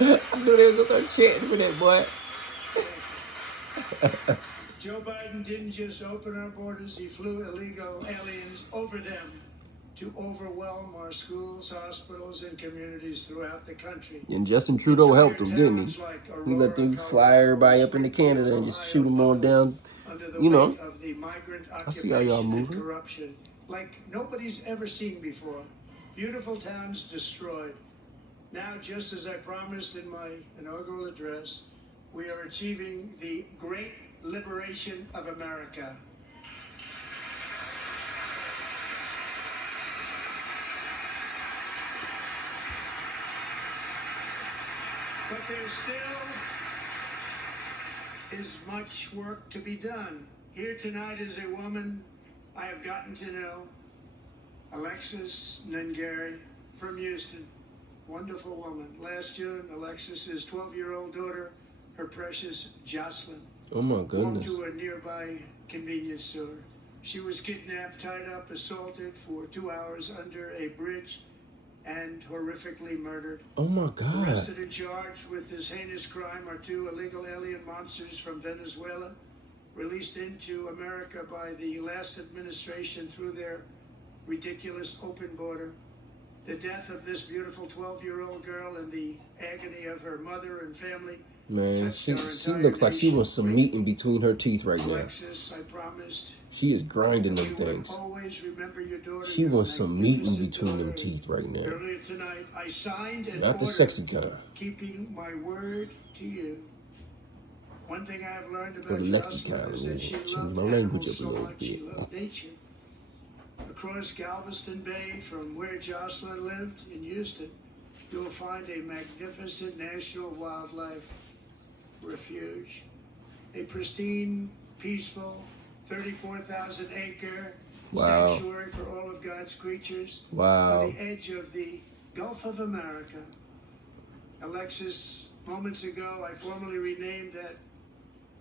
I knew they were gonna start chanting for that boy. Joe Biden didn't just open our borders, he flew illegal aliens over them to overwhelm our schools, hospitals, and communities throughout the country. And Justin Trudeau helped him, didn't he? He let them fly everybody up into Canada and just shoot them on down. You know, I see how y'all moving. Corruption like nobody's ever seen before. Beautiful towns destroyed. Now, just as I promised in my inaugural address, we are achieving the great liberation of America. But there's still is much work to be done. Here tonight is a woman I have gotten to know, Alexis Nungary from Houston. Wonderful woman. Last June, Alexis's 12-year-old daughter, her precious Jocelyn, Oh my walked goodness. to a nearby convenience store. She was kidnapped, tied up, assaulted for 2 hours under a bridge, and horrifically murdered. Oh my God. Arrested and charged with this heinous crime are 2 illegal alien monsters from Venezuela, released into America by the last administration through their ridiculous open border. The death of this beautiful 12-year-old girl and the agony of her mother and family. Man, touched she our entire looks like she nation. wants some meat in between her teeth right now. Alexis, I promised She is grinding them you would things. always remember your daughter. She your wants some meat in magnificent between them daughter. teeth right now. Earlier tonight, I signed an Not the order sexy kind. keeping my word to you. One thing I have learned Or about the Lexi Jocelyn kind. is that she Change loved my language animals up a so little much. She bit. loved nature. Across Galveston Bay, from where Jocelyn lived in Houston, you will find a magnificent national wildlife refuge. A pristine, peaceful, 34,000-acre Wow. sanctuary for all of God's creatures Wow. on the edge of the Gulf of America. Alexis, moments ago, I formally renamed that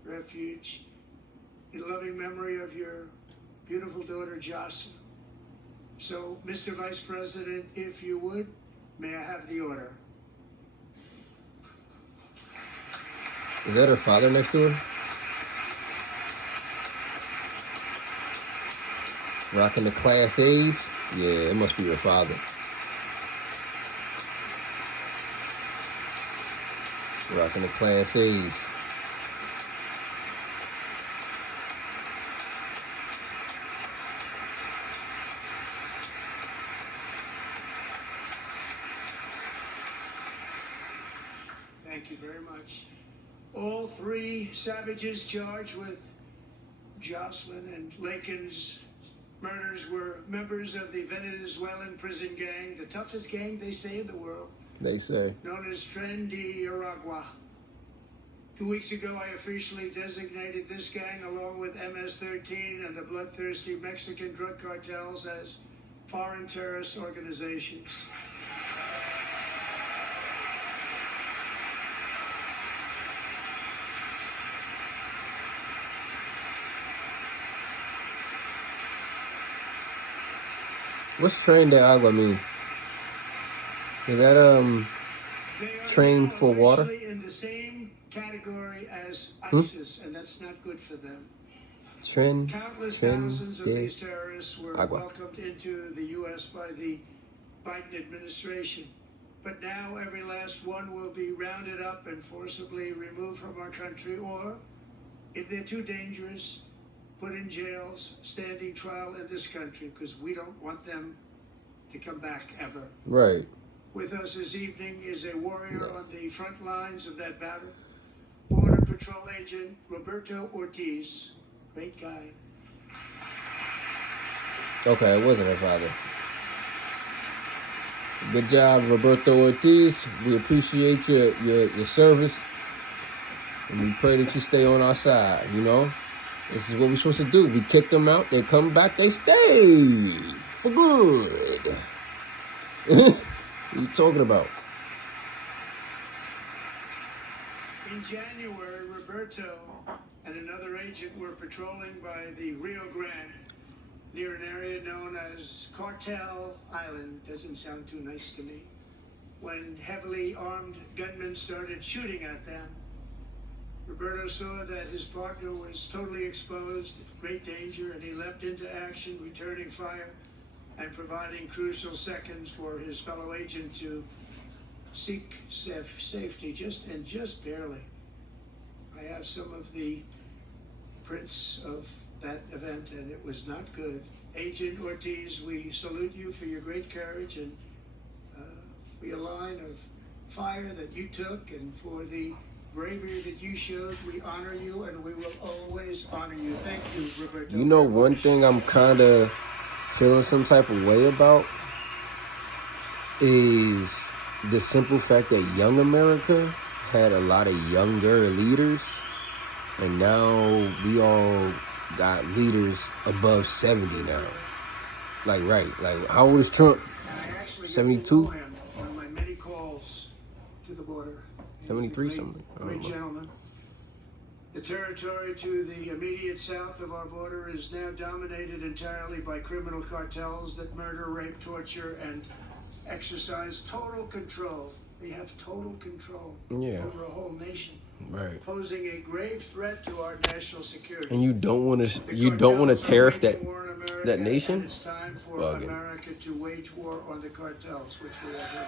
refuge in loving memory of your beautiful daughter, Jocelyn. So, Mr. Vice President, if you would, may I have the order? Is that her father next to her? Rocking the Class A's? Yeah, it must be her father. Rocking the Class A's. Thank you very much. All 3 savages charged with Jocelyn and Lakin's murders were members of the Venezuelan prison gang, the toughest gang, they say, in the world, They say. known as Tren de Aragua. 2 weeks ago, I officially designated this gang, along with MS-13 and the bloodthirsty Mexican drug cartels, as foreign terrorist organizations. What's Tren de Agua mean? Is that, They are Trained now for water? officially in the same category as ISIS, and that's not good for them. Tren Countless Tren thousands of de these terrorists were Agua. welcomed into the U.S. by the Biden administration. But now every last one will be rounded up and forcibly removed from our country, or, if they're too dangerous, put in jails, standing trial in this country, because we don't want them to come back ever. Right. With us this evening is a warrior Yeah. on the front lines of that battle, Border Patrol Agent Roberto Ortiz. Great guy. Okay, it wasn't her father. Good job, Roberto Ortiz. We appreciate your service. And we pray that you stay on our side, you know? This is what we're supposed to do. We kick them out, they come back, they stay for good. What are you talking about? In January, Roberto and another agent were patrolling by the Rio Grande, near an area known as Cartel Island. Doesn't sound too nice to me. When heavily armed gunmen started shooting at them, Roberto saw that his partner was totally exposed, great danger, and he leapt into action, returning fire and providing crucial seconds for his fellow agent to seek safety, just barely. I have some of the prints of that event, and it was not good. Agent Ortiz, we salute you for your great courage and for your line of fire that you took, and for the bravery that you showed. We honor you, and we will always honor you. Thank you, Roberto. You know, one thing I'm kind of feeling some type of way about is the simple fact that young America had a lot of younger leaders And now we all got leaders above 70 now. Like, right. Like, how old is Trump? And I actually 72? get to know him on my many calls to the border. He's a 73 great- something. I don't Great know. gentleman. The territory to the immediate south of our border is now dominated entirely by criminal cartels that murder, rape, torture, and exercise total control. They have total control Yeah. over a whole nation, Right. posing a grave threat to our national security. And you don't want to The you don't want to cartels are tariff waging that war on America, that nation? and it's time for Bugging. America to wage war on the cartels, which we are doing.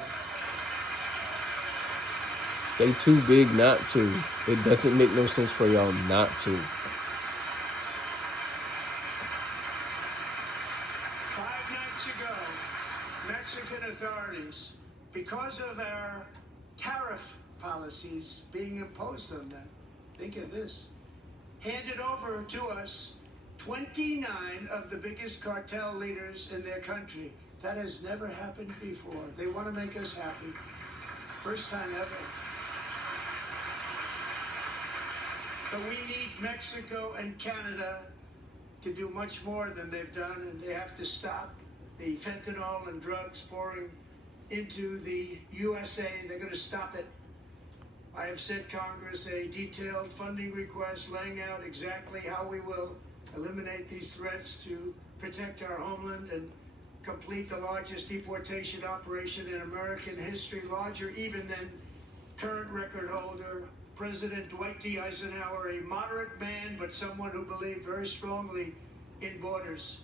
They too big not to. It doesn't make no sense for y'all not to. 5 nights ago, Mexican authorities, because of our tariff policies being imposed on them, think of this, handed over to us 29 of the biggest cartel leaders in their country. That has never happened before. They want to make us happy. First time ever. But we need Mexico and Canada to do much more than they've done, and they have to stop the fentanyl and drugs pouring into the USA. They're going to stop it. I have sent Congress a detailed funding request laying out exactly how we will eliminate these threats to protect our homeland and complete the largest deportation operation in American history, larger even than current record holder President Dwight D. Eisenhower, a moderate man, but someone who believed very strongly in borders.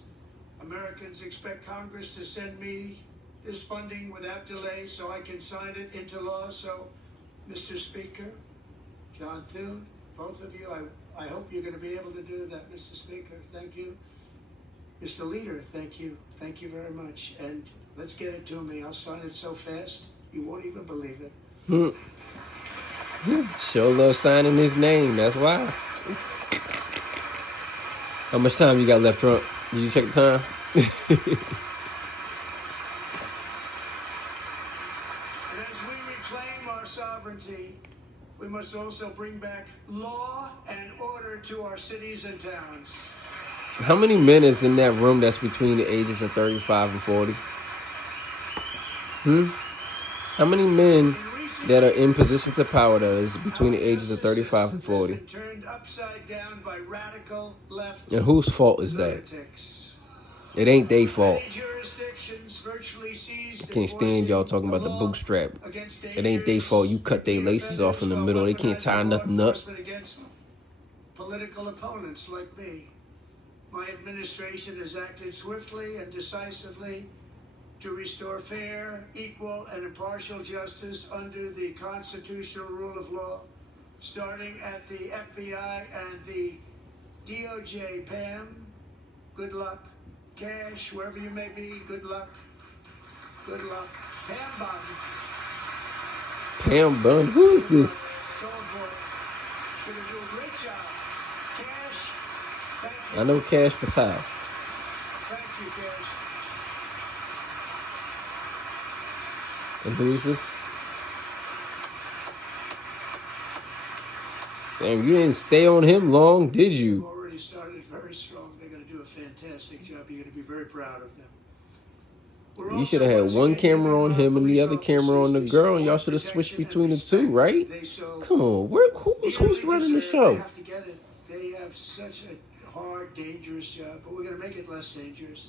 Americans expect Congress to send me this funding without delay so I can sign it into law. So, Mr. Speaker, John Thune, both of you, I hope you're going to be able to do that, Mr. Speaker. Thank you. Mr. Leader, thank you. Thank you very much. And let's get it to me. I'll sign it so fast, you won't even believe it. Show love signing his name. That's why. How much time you got left, Trump? Did you check the time? And as we reclaim our sovereignty, we must also bring back law and order to our cities and towns. How many men is in that room that's between the ages of 35 and 40? How many men that are in positions of power that is between the ages of 35 and 40? Has been turned upside down by radical left And whose fault is that? lunatics. It ain't their fault. Many jurisdictions virtually seized I can't stand y'all talking about the bootstrap. It ain't their fault. You cut their laces off in the middle. They can't tie nothing up. Against political opponents like me. My administration has acted swiftly and decisively to restore fair, equal, and impartial justice under the constitutional rule of law, starting at the FBI and the DOJ. Pam, good luck. Cash, wherever you may be, good luck. Good luck. Pam Bondi. Pam Bun, who is this? So important. You're going to do a great job. Cash, thank you. I know Cash Patel. Thank you, Cash. And who's this? Damn, you didn't stay on him long, did We've you? already started very strong. They're going to do a fantastic job. You're going to be very proud of them. We're You should have had also one once again camera on giving him and the police other camera on the officers girl, and y'all support, should have switched protection, between the and two, respect right? they so Come on, who's dearly running the deserve. show? They have to get it. They have such a hard, dangerous job, but we're going to make it less dangerous.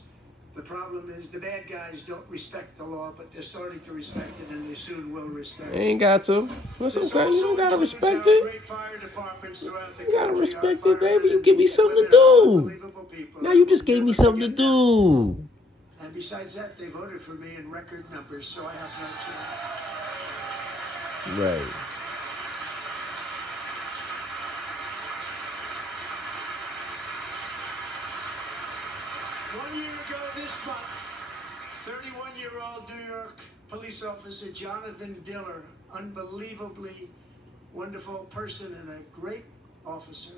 The problem is the bad guys don't respect the law, but they're starting to respect it, and they soon will respect You it. ain't got to. That's This okay. You also don't gotta includes respect our it. great fire departments throughout the You gotta country. respect Our it, baby. You firemen give me and something to women are do. unbelievable people. Now you just gave me Never something to forget that. do. And besides that, they voted for me in record numbers, so I have no choice. Right. One year ago this month, 31-year-old New York police officer Jonathan Diller, unbelievably wonderful person and a great officer,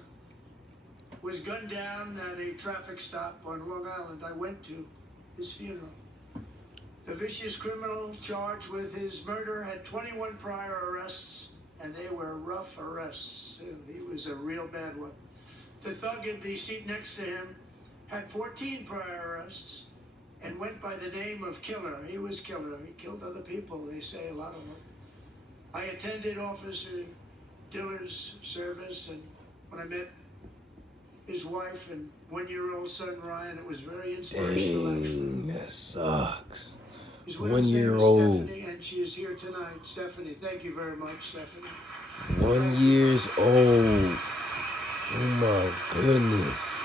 was gunned down at a traffic stop on Long Island. I went to his funeral. The vicious criminal charged with his murder had 21 prior arrests and they were rough arrests. He was a real bad one. The thug in the seat next to him had 14 prior arrests and went by the name of Killer. He was Killer. He killed other people, they say, a lot of them. I attended Officer Diller's service, and when I met his wife and one-year-old son Ryan, it was very inspirational. Dang, that sucks. His widow's name is 1-year-old. Stephanie, and she is here tonight. Stephanie, thank you very much, Stephanie. 1 years old. Oh my goodness.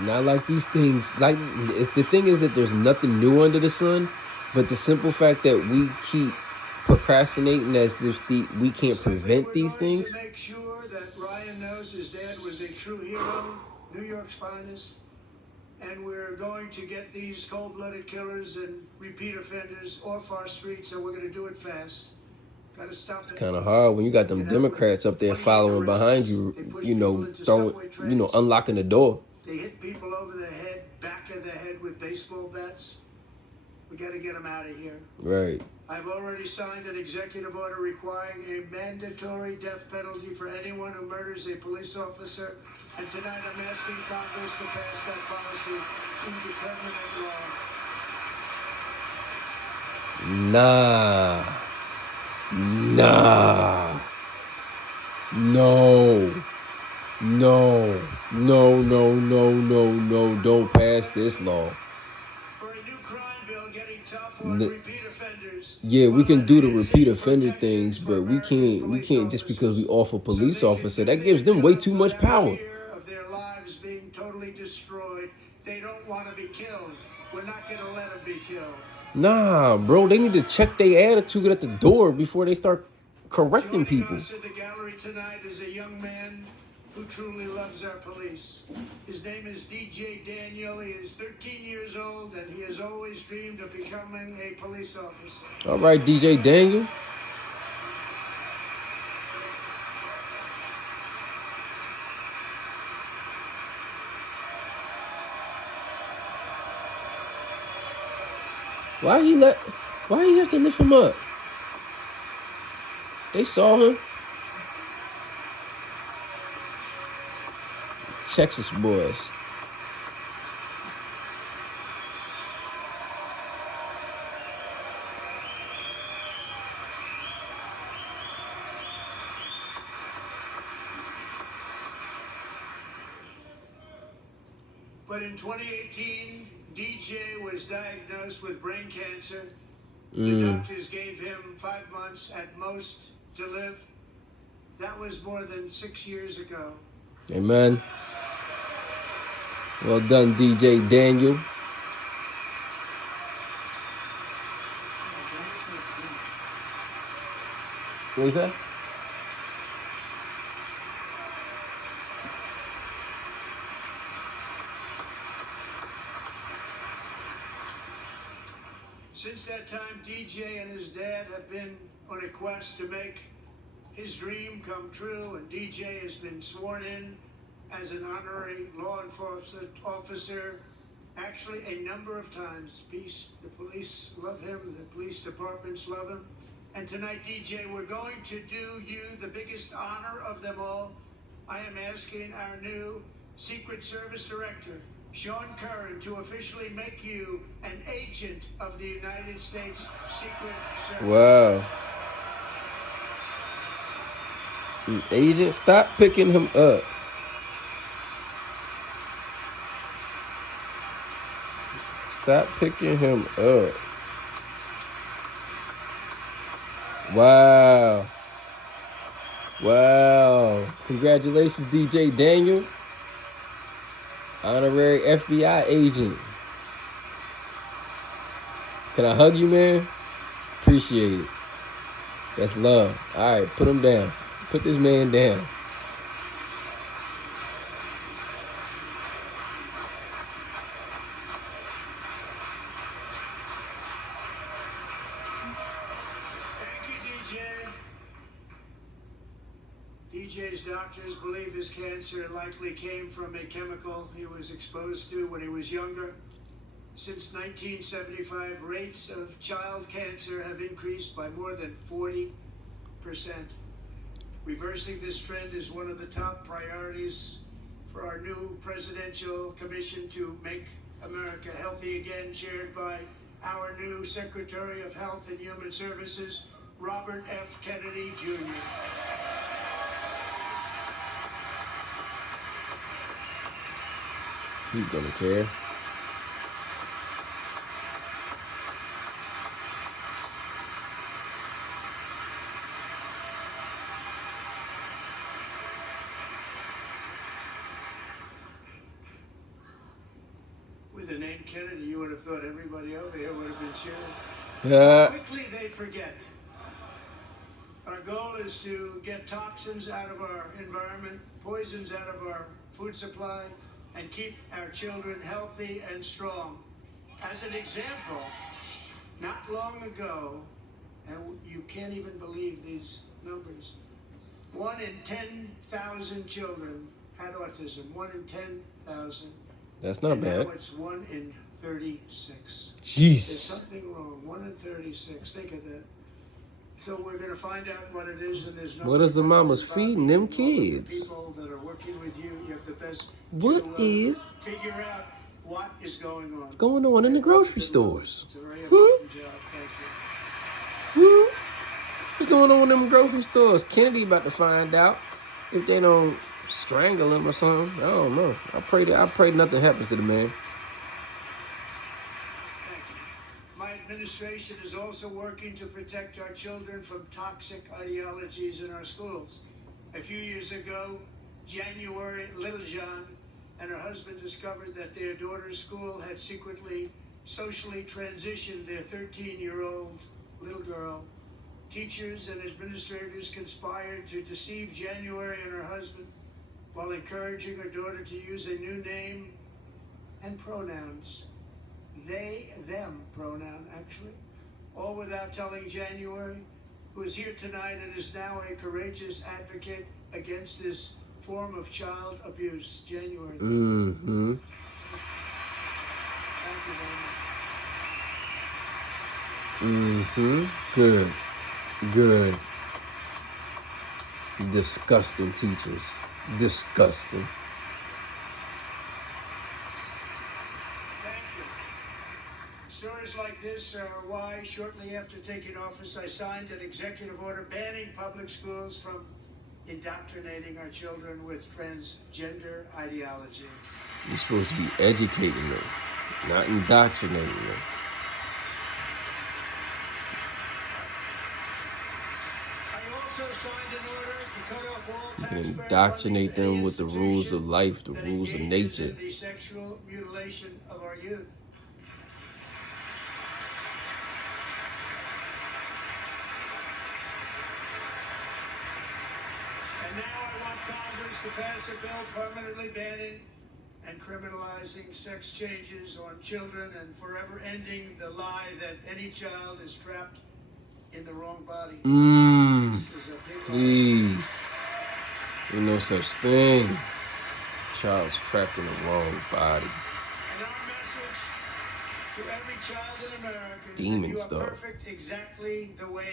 Not like these things. Like, the thing is that there's nothing new under the sun, but the simple fact that we keep procrastinating as if we can't prevent these things. To make sure that Ryan knows his dad was a true hero, New York's finest, and we're going to get these cold-blooded killers and repeat offenders off our streets, and we're going to do it fast. Got to stop it. It's kind of hard when you got them Democrats up there following behind you, unlocking the door. They hit people over the head, back of the head with baseball bats. We got to get them out of here. Right. I've already signed an executive order requiring a mandatory death penalty for anyone who murders a police officer. And tonight I'm asking Congress to pass that policy into permanent law. Nah. No. Don't pass this law. For a new crime bill getting tough on repeat offenders. Yeah, we can do the repeat offender things, but we can't just because we offer police officer. That gives them way too much power. Of their lives being totally destroyed. They don't want to be killed. We're not going to let them be killed. Nah, bro, they need to check their attitude at the door before they start correcting people. Joining us in the gallery tonight is a young man who truly loves our police. His name is DJ Daniel. He is 13 years old, and he has always dreamed of becoming a police officer. All right, DJ Daniel. Why he have to lift him up? They saw him. Texas boys. But in 2018, DJ was diagnosed with brain cancer. The doctors gave him 5 months at most to live. That was more than 6 years ago. Amen. Well done, DJ Daniel. What is that? Since that time, DJ and his dad have been on a quest to make his dream come true, and DJ has been sworn in as an honorary law enforcement officer actually a number of times. The police love him, the police departments love him. And tonight, DJ, we're going to do you the biggest honor of them all. I am asking our new Secret Service Director, Sean Curran, to officially make you an agent of the United States Secret Service. Wow. Agent, stop picking him up. Stop picking him up. Wow. Wow. Congratulations, DJ Daniel. Honorary FBI agent. Can I hug you, man? Appreciate it. That's love. All right, put him down. Put this man down. DJ's doctors believe his cancer likely came from a chemical he was exposed to when he was younger. Since 1975, rates of child cancer have increased by more than 40%. Reversing this trend is one of the top priorities for our new presidential commission to make America healthy again, chaired by our new Secretary of Health and Human Services, Robert F. Kennedy, Jr. He's gonna care. With the name Kennedy, you would have thought everybody over here would have been cheering. Quickly they forget. Our goal is to get toxins out of our environment, poisons out of our food supply, and keep our children healthy and strong. As an example, not long ago, and you can't even believe these numbers, 1 in 10,000 children had autism. 1 in 10,000. That's not bad. Now it's 1 in 36. There's Jesus. something wrong. 1 in 36. Think of that. So we're going to find out what it is, and there's no. What is the mamas feeding them all of the kids? People that are working with you, you have the best. What to, is figure out what is going on? going on in the grocery stores? It's a very important job. Thank you. Who? What's going on in them grocery stores? Kennedy about to find out if they don't strangle him or something. I don't know. I pray nothing happens to the man. Thank you. My administration is also working to protect our children from toxic ideologies in our schools. A few years ago, January, Littlejohn and her husband discovered that their daughter's school had secretly socially transitioned their 13-year-old little girl. Teachers and administrators conspired to deceive January and her husband while encouraging her daughter to use a new name and pronouns. They, them pronoun, actually. All without telling January, who is here tonight and is now a courageous advocate against this form of child abuse. January. Mm-hmm. Thank you very much. Mm-hmm. Good. Good. Disgusting teachers. Disgusting. Thank you. Stories like this are why, shortly after taking office, I signed an executive order banning public schools from indoctrinating our children with transgender ideology. You're supposed to be educating them, not indoctrinating them. I also signed an order to cut off all You can taxpayer indoctrinate funding to them with the rules of life, the that rules of engages nature. in the sexual mutilation of our youth. And now I want Congress to pass a bill permanently banning and criminalizing sex changes on children and forever ending the lie that any child is trapped in the wrong body. This is a big lie. Please. Ain't no such thing. Child's trapped in the wrong body. And our message to every child in America is Demon that you stuff. are perfect exactly the way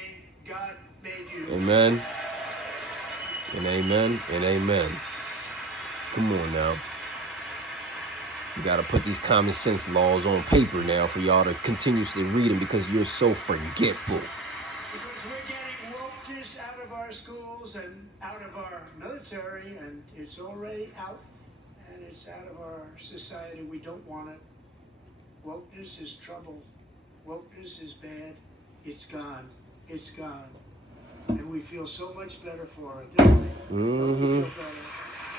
God made you. Amen. And amen. And amen. Come on now. You gotta put these common sense laws on paper now for y'all to continuously read them because you're so forgetful. Because we're getting wokeness out of our schools and out of our military, and it's already out, and it's out of our society. We don't want it. Wokeness is trouble. Wokeness is bad. It's gone. It's gone. And we feel so much better for it, don't we? Don't we feel better?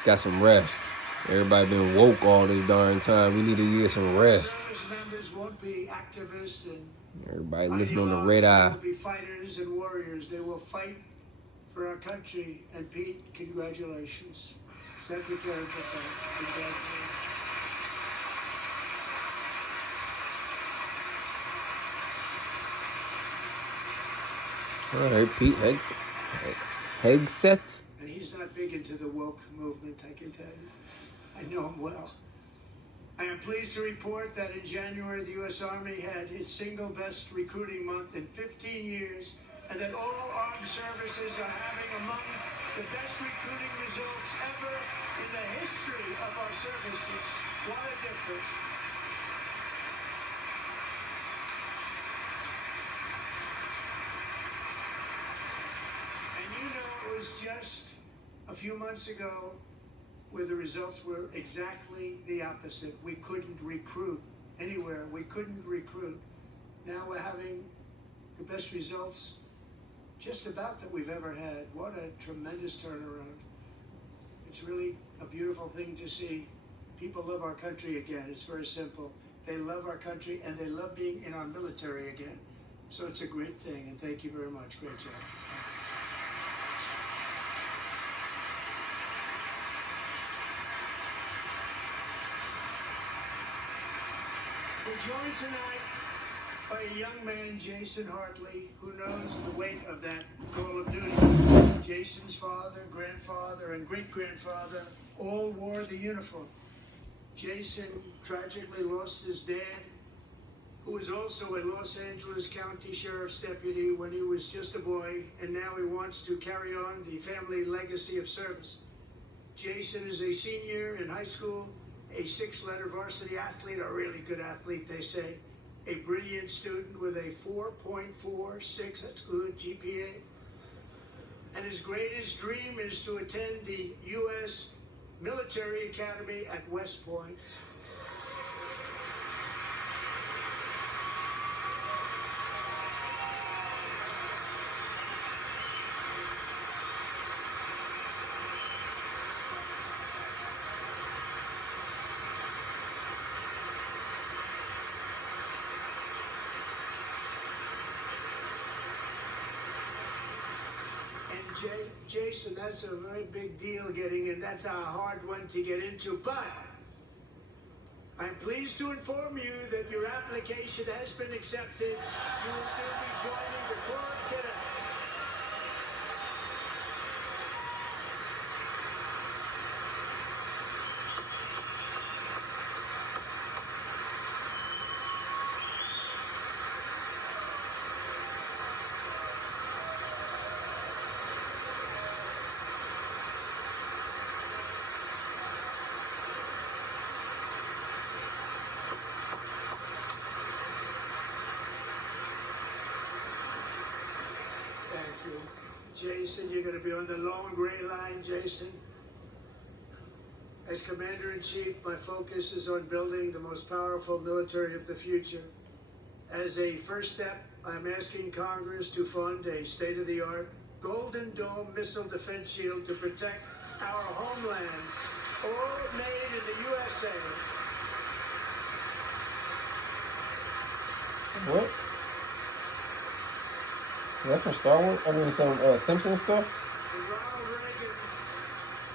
Got some rest. Everybody been woke all this darn time. We need to get some rest. Service members won't be activists and Everybody living on the red ideologues. eye. They will be fighters and warriors. They will fight for our country. And Pete, congratulations. Secretary of Defense, congratulations. All right, Pete Hegseth. And he's not big into the woke movement, I can tell you. I know him well. I am pleased to report that in January, the U.S. Army had its single best recruiting month in 15 years, and that all armed services are having among the best recruiting results ever in the history of our services. What a difference. And you know, it was just a few months ago where the results were exactly the opposite. We couldn't recruit anywhere. We couldn't recruit. Now we're having the best results just about that we've ever had. What a tremendous turnaround. It's really a beautiful thing to see. People love our country again. It's very simple. They love our country and they love being in our military again. So it's a great thing, and thank you very much. Great job. We're joined tonight by a young man, Jason Hartley, who knows the weight of that Call of Duty. Jason's father, grandfather, and great-grandfather all wore the uniform. Jason tragically lost his dad, who was also a Los Angeles County Sheriff's deputy when he was just a boy, and now he wants to carry on the family legacy of service. Jason is a senior in high school, a 6-letter varsity athlete, a really good athlete, they say, a brilliant student with a 4.46, that's good, GPA. And his greatest dream is to attend the U.S. Military Academy at West Point. Jason, that's a very big deal getting in. That's a hard one to get into, but I'm pleased to inform you that your application has been accepted. You will soon be joining the Corps of Cadets. Jason, you're going to be on the long gray line, Jason. As Commander-in-Chief, my focus is on building the most powerful military of the future. As a first step, I'm asking Congress to fund a state-of-the-art Golden Dome missile defense shield to protect our homeland, all made in the USA. What? That's some Star Wars? I mean, some Simpsons stuff? Ronald Reagan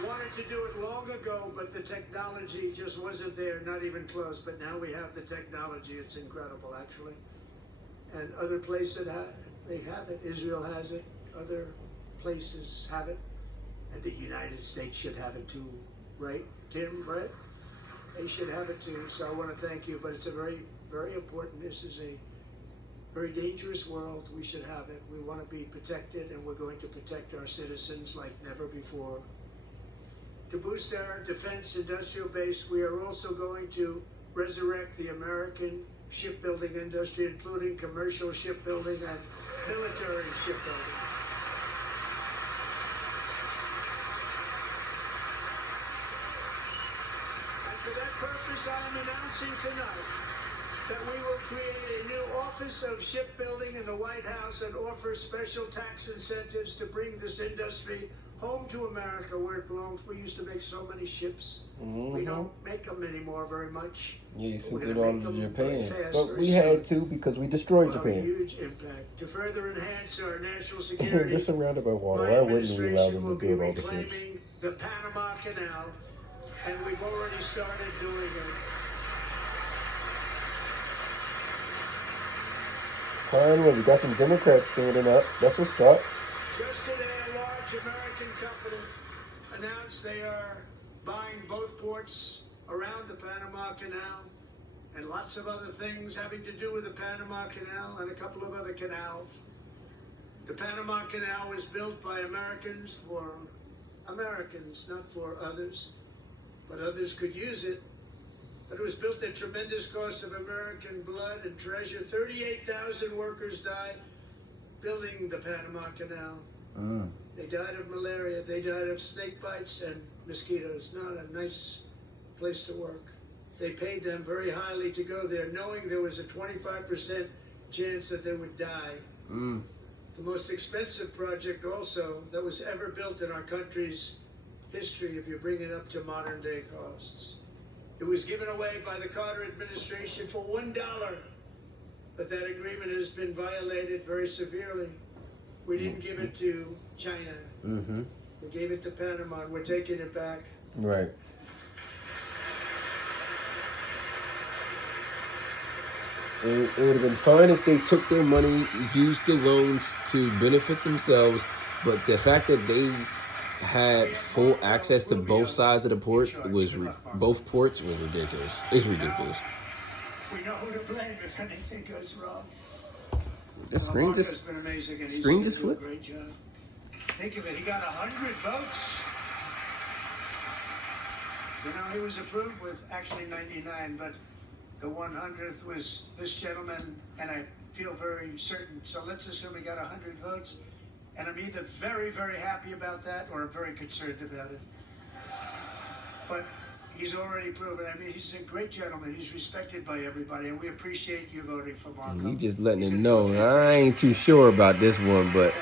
wanted to do it long ago, but the technology just wasn't there, not even close. But now we have the technology. It's incredible, actually. And other places they have it. Israel has it. Other places have it. And the United States should have it too, right, Tim? Right? They should have it too. So I want to thank you. But it's a very, very important. This is a very dangerous world. We should have it. We want to be protected, and we're going to protect our citizens like never before. To boost our defense industrial base, we are also going to resurrect the American shipbuilding industry, including commercial shipbuilding and military shipbuilding. And for that purpose, I am announcing tonight that we will create a new Office of Shipbuilding in the White House and offer special tax incentives to bring this industry home to America where it belongs. We used to make so many ships. We don't make them anymore very much. Yeah, you sent We're it gonna on make to them Japan. very fast, But very we soon. had to because we destroyed Will have a Japan. huge impact. To further enhance our national security, They're surrounded by water. my Why wouldn't we allow administration them will to be build all the ships? reclaiming the Panama Canal, and we've already started doing it. Fine, well, we got some Democrats standing up. That's what's up. Just today, a large American company announced they are buying both ports around the Panama Canal and lots of other things having to do with the Panama Canal and a couple of other canals. The Panama Canal was built by Americans for Americans, not for others, but others could use it. But it was built at tremendous cost of American blood and treasure. 38,000 workers died building the Panama Canal. They died of malaria, they died of snake bites and mosquitoes. Not a nice place to work. They paid them very highly to go there, knowing there was a 25% chance that they would die. The most expensive project also that was ever built in our country's history, if you bring it up to modern day costs. It was given away by the Carter administration for $1, but that agreement has been violated very severely. We didn't give it to China. We gave it to Panama, and we're taking it back. Right. It would have been fine if they took their money, used the loans to benefit themselves, but the fact that they had full access to both sides of the port both ports was ridiculous. It's ridiculous. We know who to blame if anything goes wrong. The screen Marco's just been amazing, and he's screen doing just flipped? a great job. Think of it, he got 100 votes. You know, he was approved with actually 99, but the 100th was this gentleman, and I feel very certain. So let's assume he got 100 votes, and I'm either very, very happy about that or I'm very concerned about it. But he's already proven. I mean, he's a great gentleman. He's respected by everybody, and we appreciate you voting for Marco. You just letting him know. I ain't too sure about this one, but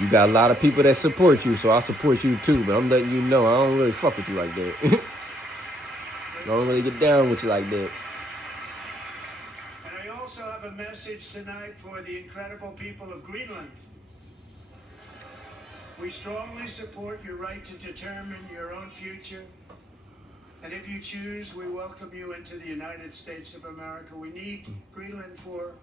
you got a lot of people that support you, so I support you too. But I'm letting you know I don't really fuck with you like that. I don't really get down with you like that. And I also have a message tonight for the incredible people of Greenland. We strongly support your right to determine your own future. And if you choose, we welcome you into the United States of America. We need Greenland for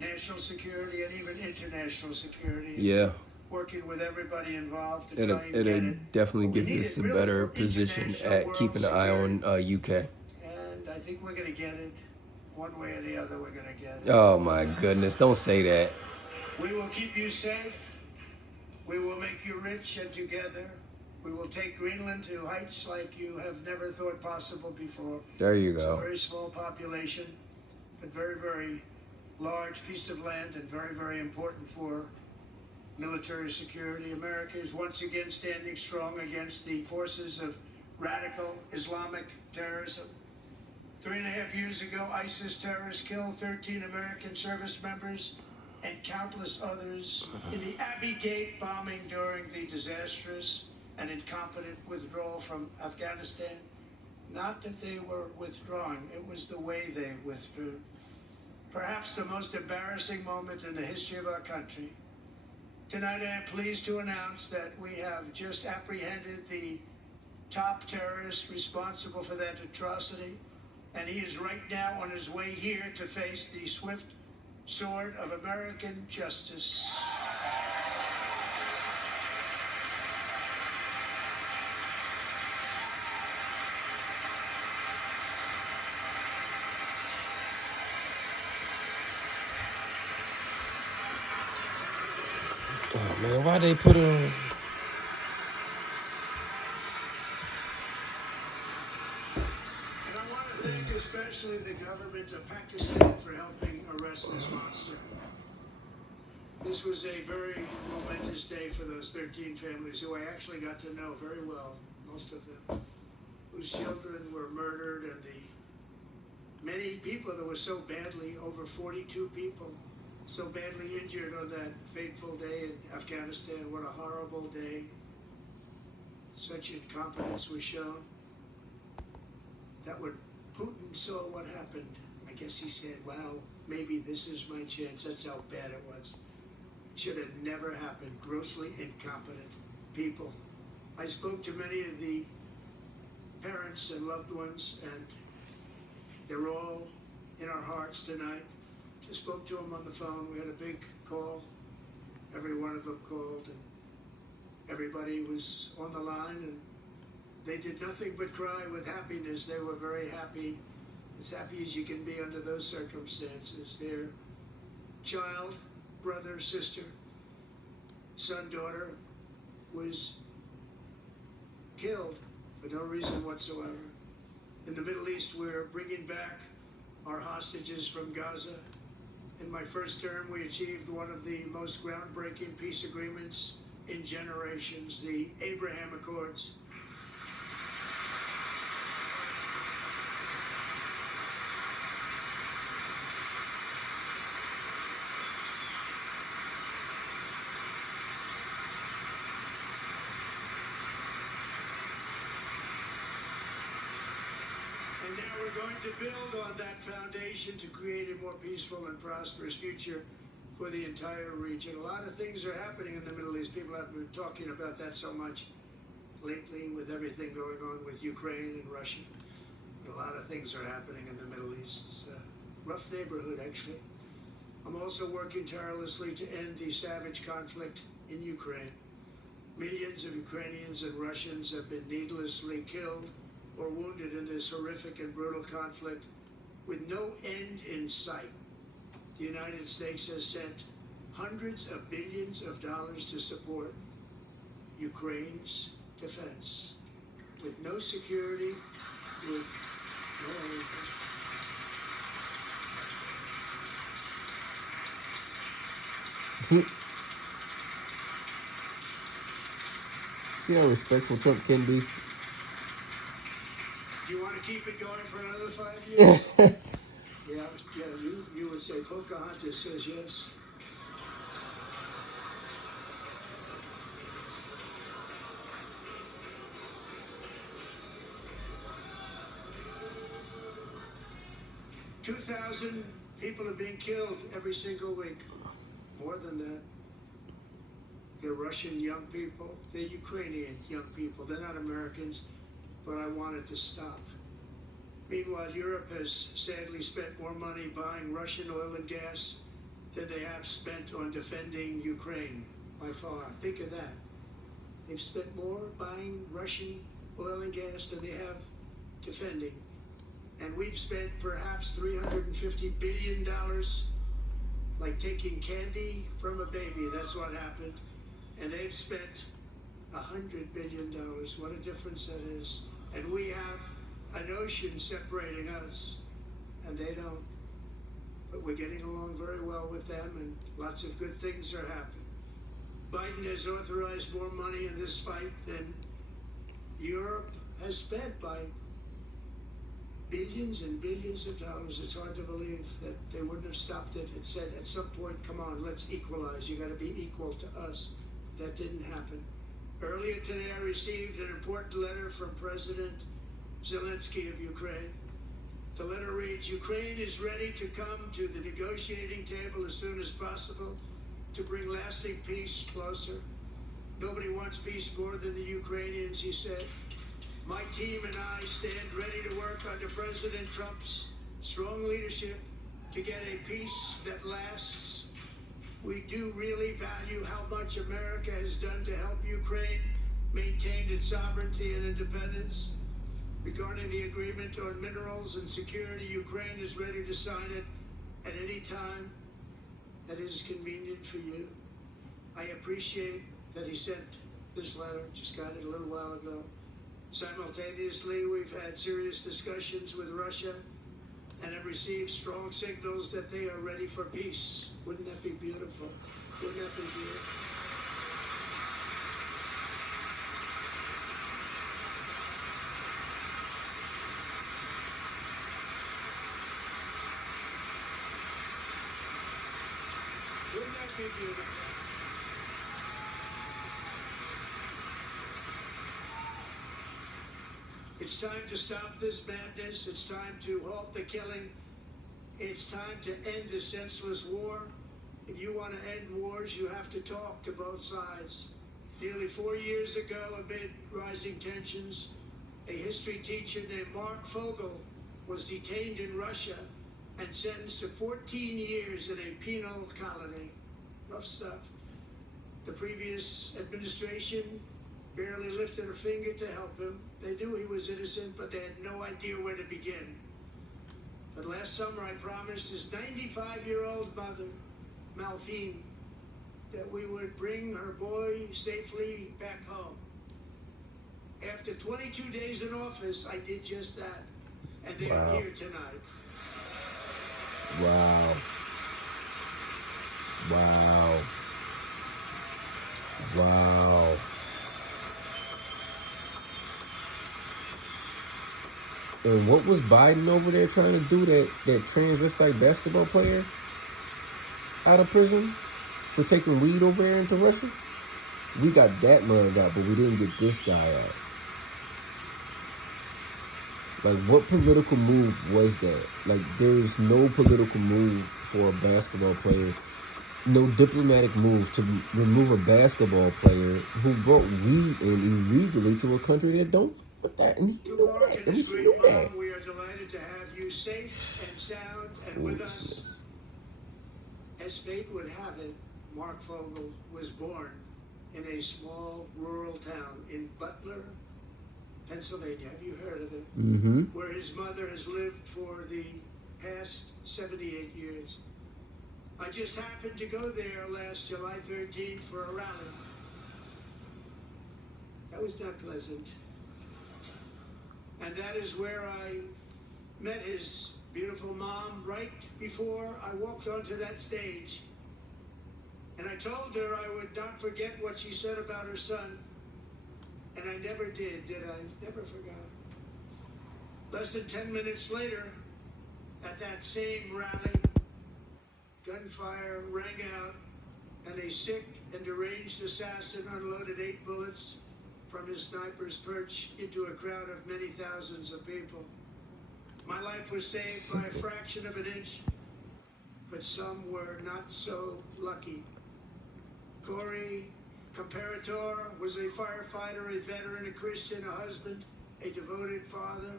national security and even international security. Yeah. Working with everybody involved to try and get It'll it. definitely But we give need us it a really better for position international at world keeping an eye on UK. And I think we're going to get it. One way or the other, we're going to get it. Oh my goodness, don't say that. We will keep you safe. We will make you rich, and together we will take Greenland to heights like you have never thought possible before. There you It's a go. very small population, but very, very large piece of land and very, very important for military security. America is once again standing strong against the forces of radical Islamic terrorism. 3.5 years ago, ISIS terrorists killed 13 American service members and countless others in the Abbey Gate bombing during the disastrous and incompetent withdrawal from Afghanistan. Not that they were withdrawing, it was the way they withdrew. Perhaps the most embarrassing moment in the history of our country. Tonight I am pleased to announce that we have just apprehended the top terrorist responsible for that atrocity, and he is right now on his way here to face the swift sword of American justice. Oh man, why they put it on? And I want to thank especially the government of Pakistan for helping arrest this monster. This was a very momentous day for those 13 families who I actually got to know very well, most of them, whose children were murdered, and the many people that were so badly, over 42 people, so badly injured on that fateful day in Afghanistan. What a horrible day. Such incompetence was shown. That when Putin saw what happened, I guess he said, wow, maybe this is my chance. That's how bad it was. Should have never happened. Grossly incompetent people. I spoke to many of the parents and loved ones, and they're all in our hearts tonight. Just spoke to them on the phone. We had a big call. Every one of them called, and everybody was on the line, and They did nothing but cry with happiness. They were very happy, as happy as you can be under those circumstances. Their child, brother, sister, son, daughter was killed for no reason whatsoever. In the Middle East, we're bringing back our hostages from Gaza. In my first term, we achieved one of the most groundbreaking peace agreements in generations, the Abraham Accords. And now we're going to build on that foundation to create a more peaceful and prosperous future for the entire region. A lot of things are happening in the Middle East. People haven't been talking about that so much lately with everything going on with Ukraine and Russia. A lot of things are happening in the Middle East. It's a rough neighborhood, actually. I'm also working tirelessly to end the savage conflict in Ukraine. Millions of Ukrainians and Russians have been needlessly killed or wounded in this horrific and brutal conflict with no end in sight. The United States has sent hundreds of billions of dollars to support Ukraine's defense. With no security, with no anything. See how respectful Trump can be? Do you want to keep it going for another 5 years? Yeah, you would say Pocahontas says yes. $2,000 people are being killed every single week. More than that. They're Russian young people. They're Ukrainian young people. They're not Americans, but I want it to stop. Meanwhile, Europe has sadly spent more money buying Russian oil and gas than they have spent on defending Ukraine, by far. Think of that. They've spent more buying Russian oil and gas than they have defending. And we've spent perhaps $350 billion, like taking candy from a baby. That's what happened. And they've spent $100 billion. What a difference that is. And we have an ocean separating us, and they don't. But we're getting along very well with them, and lots of good things are happening. Biden has authorized more money in this fight than Europe has spent, by billions and billions of dollars. It's hard to believe that they wouldn't have stopped it. It said at some point, come on, let's equalize. You got to be equal to us. That didn't happen. Earlier today, I received an important letter from President Zelensky of Ukraine. The letter reads, Ukraine is ready to come to the negotiating table as soon as possible to bring lasting peace closer. Nobody wants peace more than the Ukrainians, he said. My team and I stand ready to work under President Trump's strong leadership to get a peace that lasts. We do really value how much America has done to help Ukraine maintain its sovereignty and independence. Regarding the agreement on minerals and security, Ukraine is ready to sign it at any time that is convenient for you. I appreciate that he sent this letter, just got it a little while ago. Simultaneously, we've had serious discussions with Russia and have received strong signals that they are ready for peace. Wouldn't that be beautiful? Wouldn't that be beautiful? Wouldn't that be beautiful? It's time to stop this madness. It's time to halt the killing. It's time to end this senseless war. If you want to end wars, you have to talk to both sides. Nearly 4 years ago, amid rising tensions, a history teacher named Mark Fogel was detained in Russia and sentenced to 14 years in a penal colony. Rough stuff. The previous administration barely lifted a finger to help him. They knew he was innocent, but they had no idea where to begin. But last summer, I promised his 95-year-old mother, Malphine, that we would bring her boy safely back home. After 22 days in office, I did just that. And they are here tonight. Wow. Wow. Wow. And what was Biden over there trying to do, that transvestite basketball player out of prison for taking weed over there into Russia? We got that mug out, but we didn't get this guy out. Like, what political move was that? Like, there is no political move for a basketball player, no diplomatic move to remove a basketball player who brought weed in illegally to a country that don't with that. And he knew that. And we knew that. We are delighted to have you safe and sound and with us. As fate would have it, Mark Fogel was born in a small rural town in Butler, Pennsylvania. Have you heard of it? Mm-hmm. Where his mother has lived for the past 78 years. I just happened to go there last July 13th for a rally. That was not pleasant. And that is where I met his beautiful mom right before I walked onto that stage. And I told her I would not forget what she said about her son. And I never did I? Never forgot. Less than 10 minutes later, at that same rally, gunfire rang out, and a sick and deranged assassin unloaded 8 bullets from his sniper's perch into a crowd of many thousands of people. My life was saved by a fraction of an inch, but some were not so lucky. Corey Comparator was a firefighter, a veteran, a Christian, a husband, a devoted father,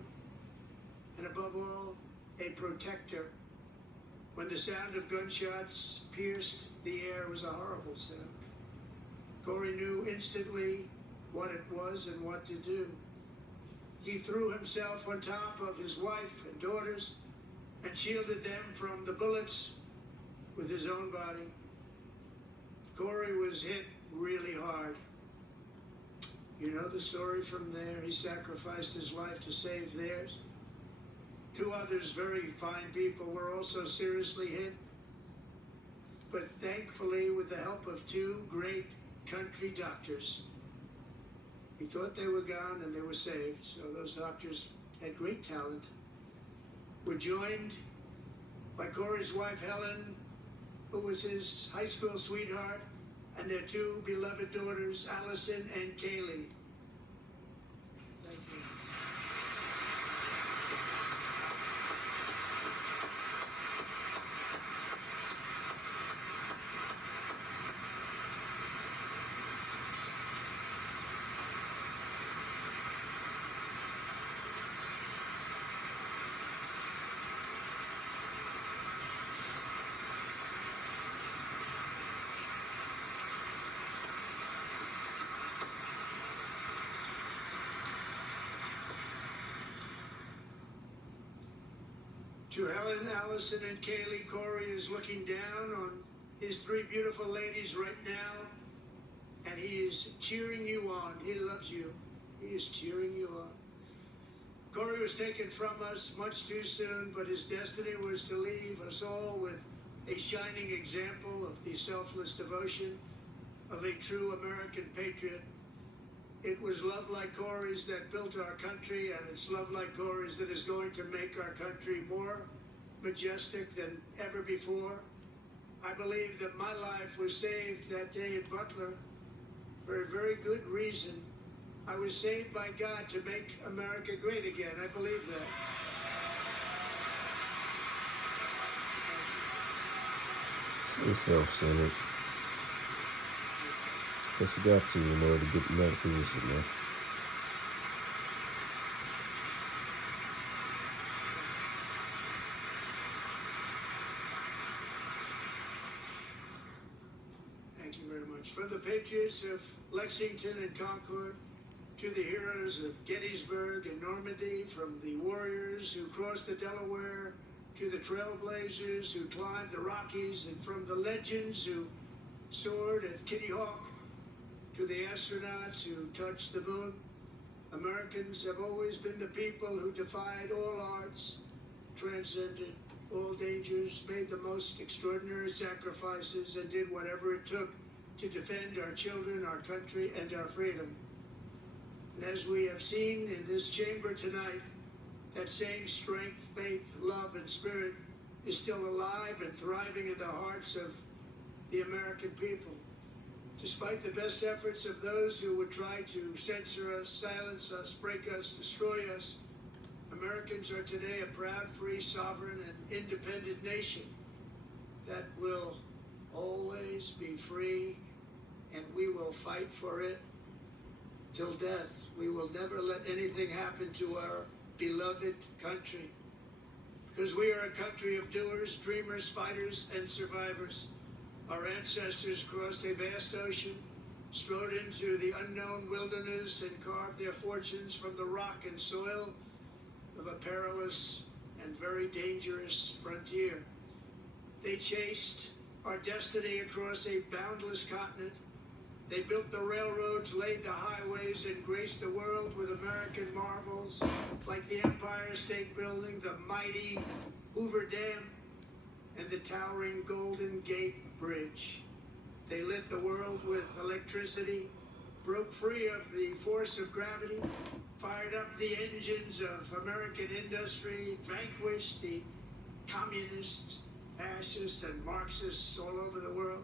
and above all, a protector. When the sound of gunshots pierced the air, it was a horrible sound. Corey knew instantly what it was and what to do. He threw himself on top of his wife and daughters and shielded them from the bullets with his own body. Corey was hit really hard. You know the story from there. He sacrificed his life to save theirs. 2 others, very fine people, were also seriously hit. But thankfully, with the help of 2 great country doctors, he thought they were gone and they were saved. So those doctors had great talent. Were joined by Corey's wife, Helen, who was his high school sweetheart, and their 2 beloved daughters, Allison and Kaylee. Thank you. To Helen, Allison, and Kaylee, Corey is looking down on his 3 beautiful ladies right now, and he is cheering you on. He loves you. He is cheering you on. Corey was taken from us much too soon, but his destiny was to leave us all with a shining example of the selfless devotion of a true American patriot. It was love like Corey's that built our country, and it's love like Corey's that is going to make our country more majestic than ever before. I believe that my life was saved that day in Butler for a very good reason. I was saved by God to make America great again. I believe that. So self-centered. Guess you got to in order to get in that position, man. Thank you very much. From the Patriots of Lexington and Concord, to the heroes of Gettysburg and Normandy, from the warriors who crossed the Delaware to the trailblazers who climbed the Rockies, and from the legends who soared at Kitty Hawk to the astronauts who touched the moon. Americans have always been the people who defied all odds, transcended all dangers, made the most extraordinary sacrifices, and did whatever it took to defend our children, our country, and our freedom. And as we have seen in this chamber tonight, that same strength, faith, love, and spirit is still alive and thriving in the hearts of the American people. Despite the best efforts of those who would try to censor us, silence us, break us, destroy us, Americans are today a proud, free, sovereign, and independent nation that will always be free, and we will fight for it till death. We will never let anything happen to our beloved country, because we are a country of doers, dreamers, fighters, and survivors. Our ancestors crossed a vast ocean, strode into the unknown wilderness, and carved their fortunes from the rock and soil of a perilous and very dangerous frontier. They chased our destiny across a boundless continent. They built the railroads, laid the highways, and graced the world with American marvels like the Empire State Building, the mighty Hoover Dam, and the towering Golden Gate Bridge. They lit the world with electricity, broke free of the force of gravity, fired up the engines of American industry, vanquished the communists, fascists, and Marxists all over the world,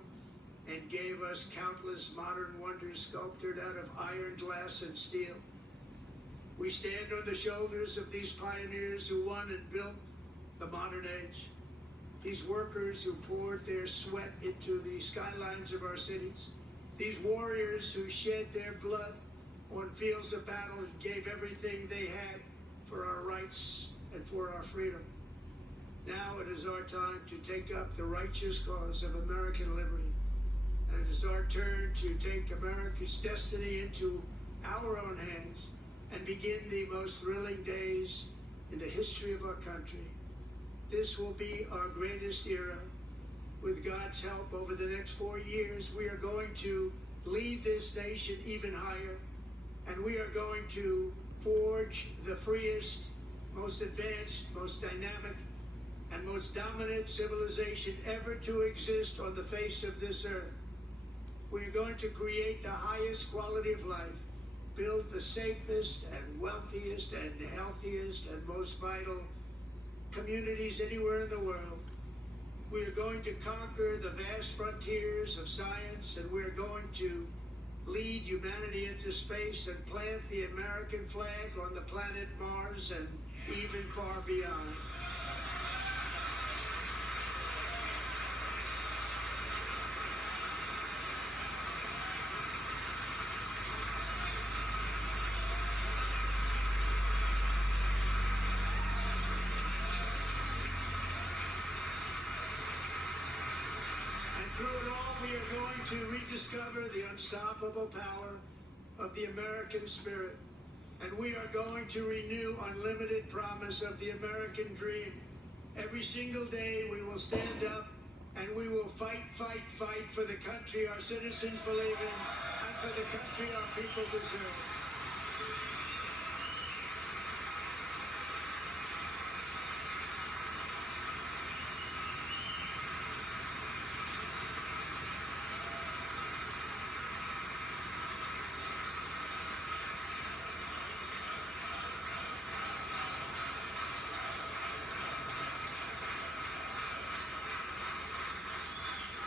and gave us countless modern wonders sculptured out of iron, glass, and steel. We stand on the shoulders of these pioneers who won and built the modern age. These workers who poured their sweat into the skylines of our cities. These warriors who shed their blood on fields of battle and gave everything they had for our rights and for our freedom. Now it is our time to take up the righteous cause of American liberty. And it is our turn to take America's destiny into our own hands and begin the most thrilling days in the history of our country. This will be our greatest era. With God's help, over the next 4 years, we are going to lead this nation even higher, and we are going to forge the freest, most advanced, most dynamic, and most dominant civilization ever to exist on the face of this earth. We are going to create the highest quality of life, build the safest and wealthiest and healthiest and most vital communities anywhere in the world. We are going to conquer the vast frontiers of science, and we are going to lead humanity into space and plant the American flag on the planet Mars and even far beyond. Through it all, we are going to rediscover the unstoppable power of the American spirit. And we are going to renew unlimited promise of the American dream. Every single day we will stand up and we will fight, fight, fight for the country our citizens believe in and for the country our people deserve.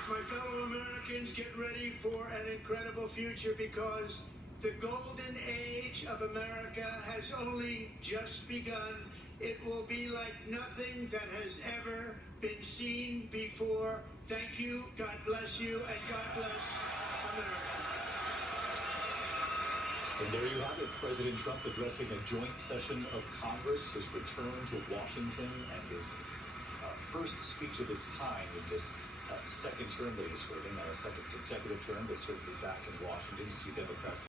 My fellow Americans, get ready for an incredible future, because the golden age of America has only just begun. It will be like nothing that has ever been seen before. Thank you, God bless you, and God bless America. And there you have it, President Trump addressing a joint session of Congress, his return to Washington, and his first speech of its kind in this second term that he's serving, not a second consecutive term, but certainly back in Washington. You see Democrats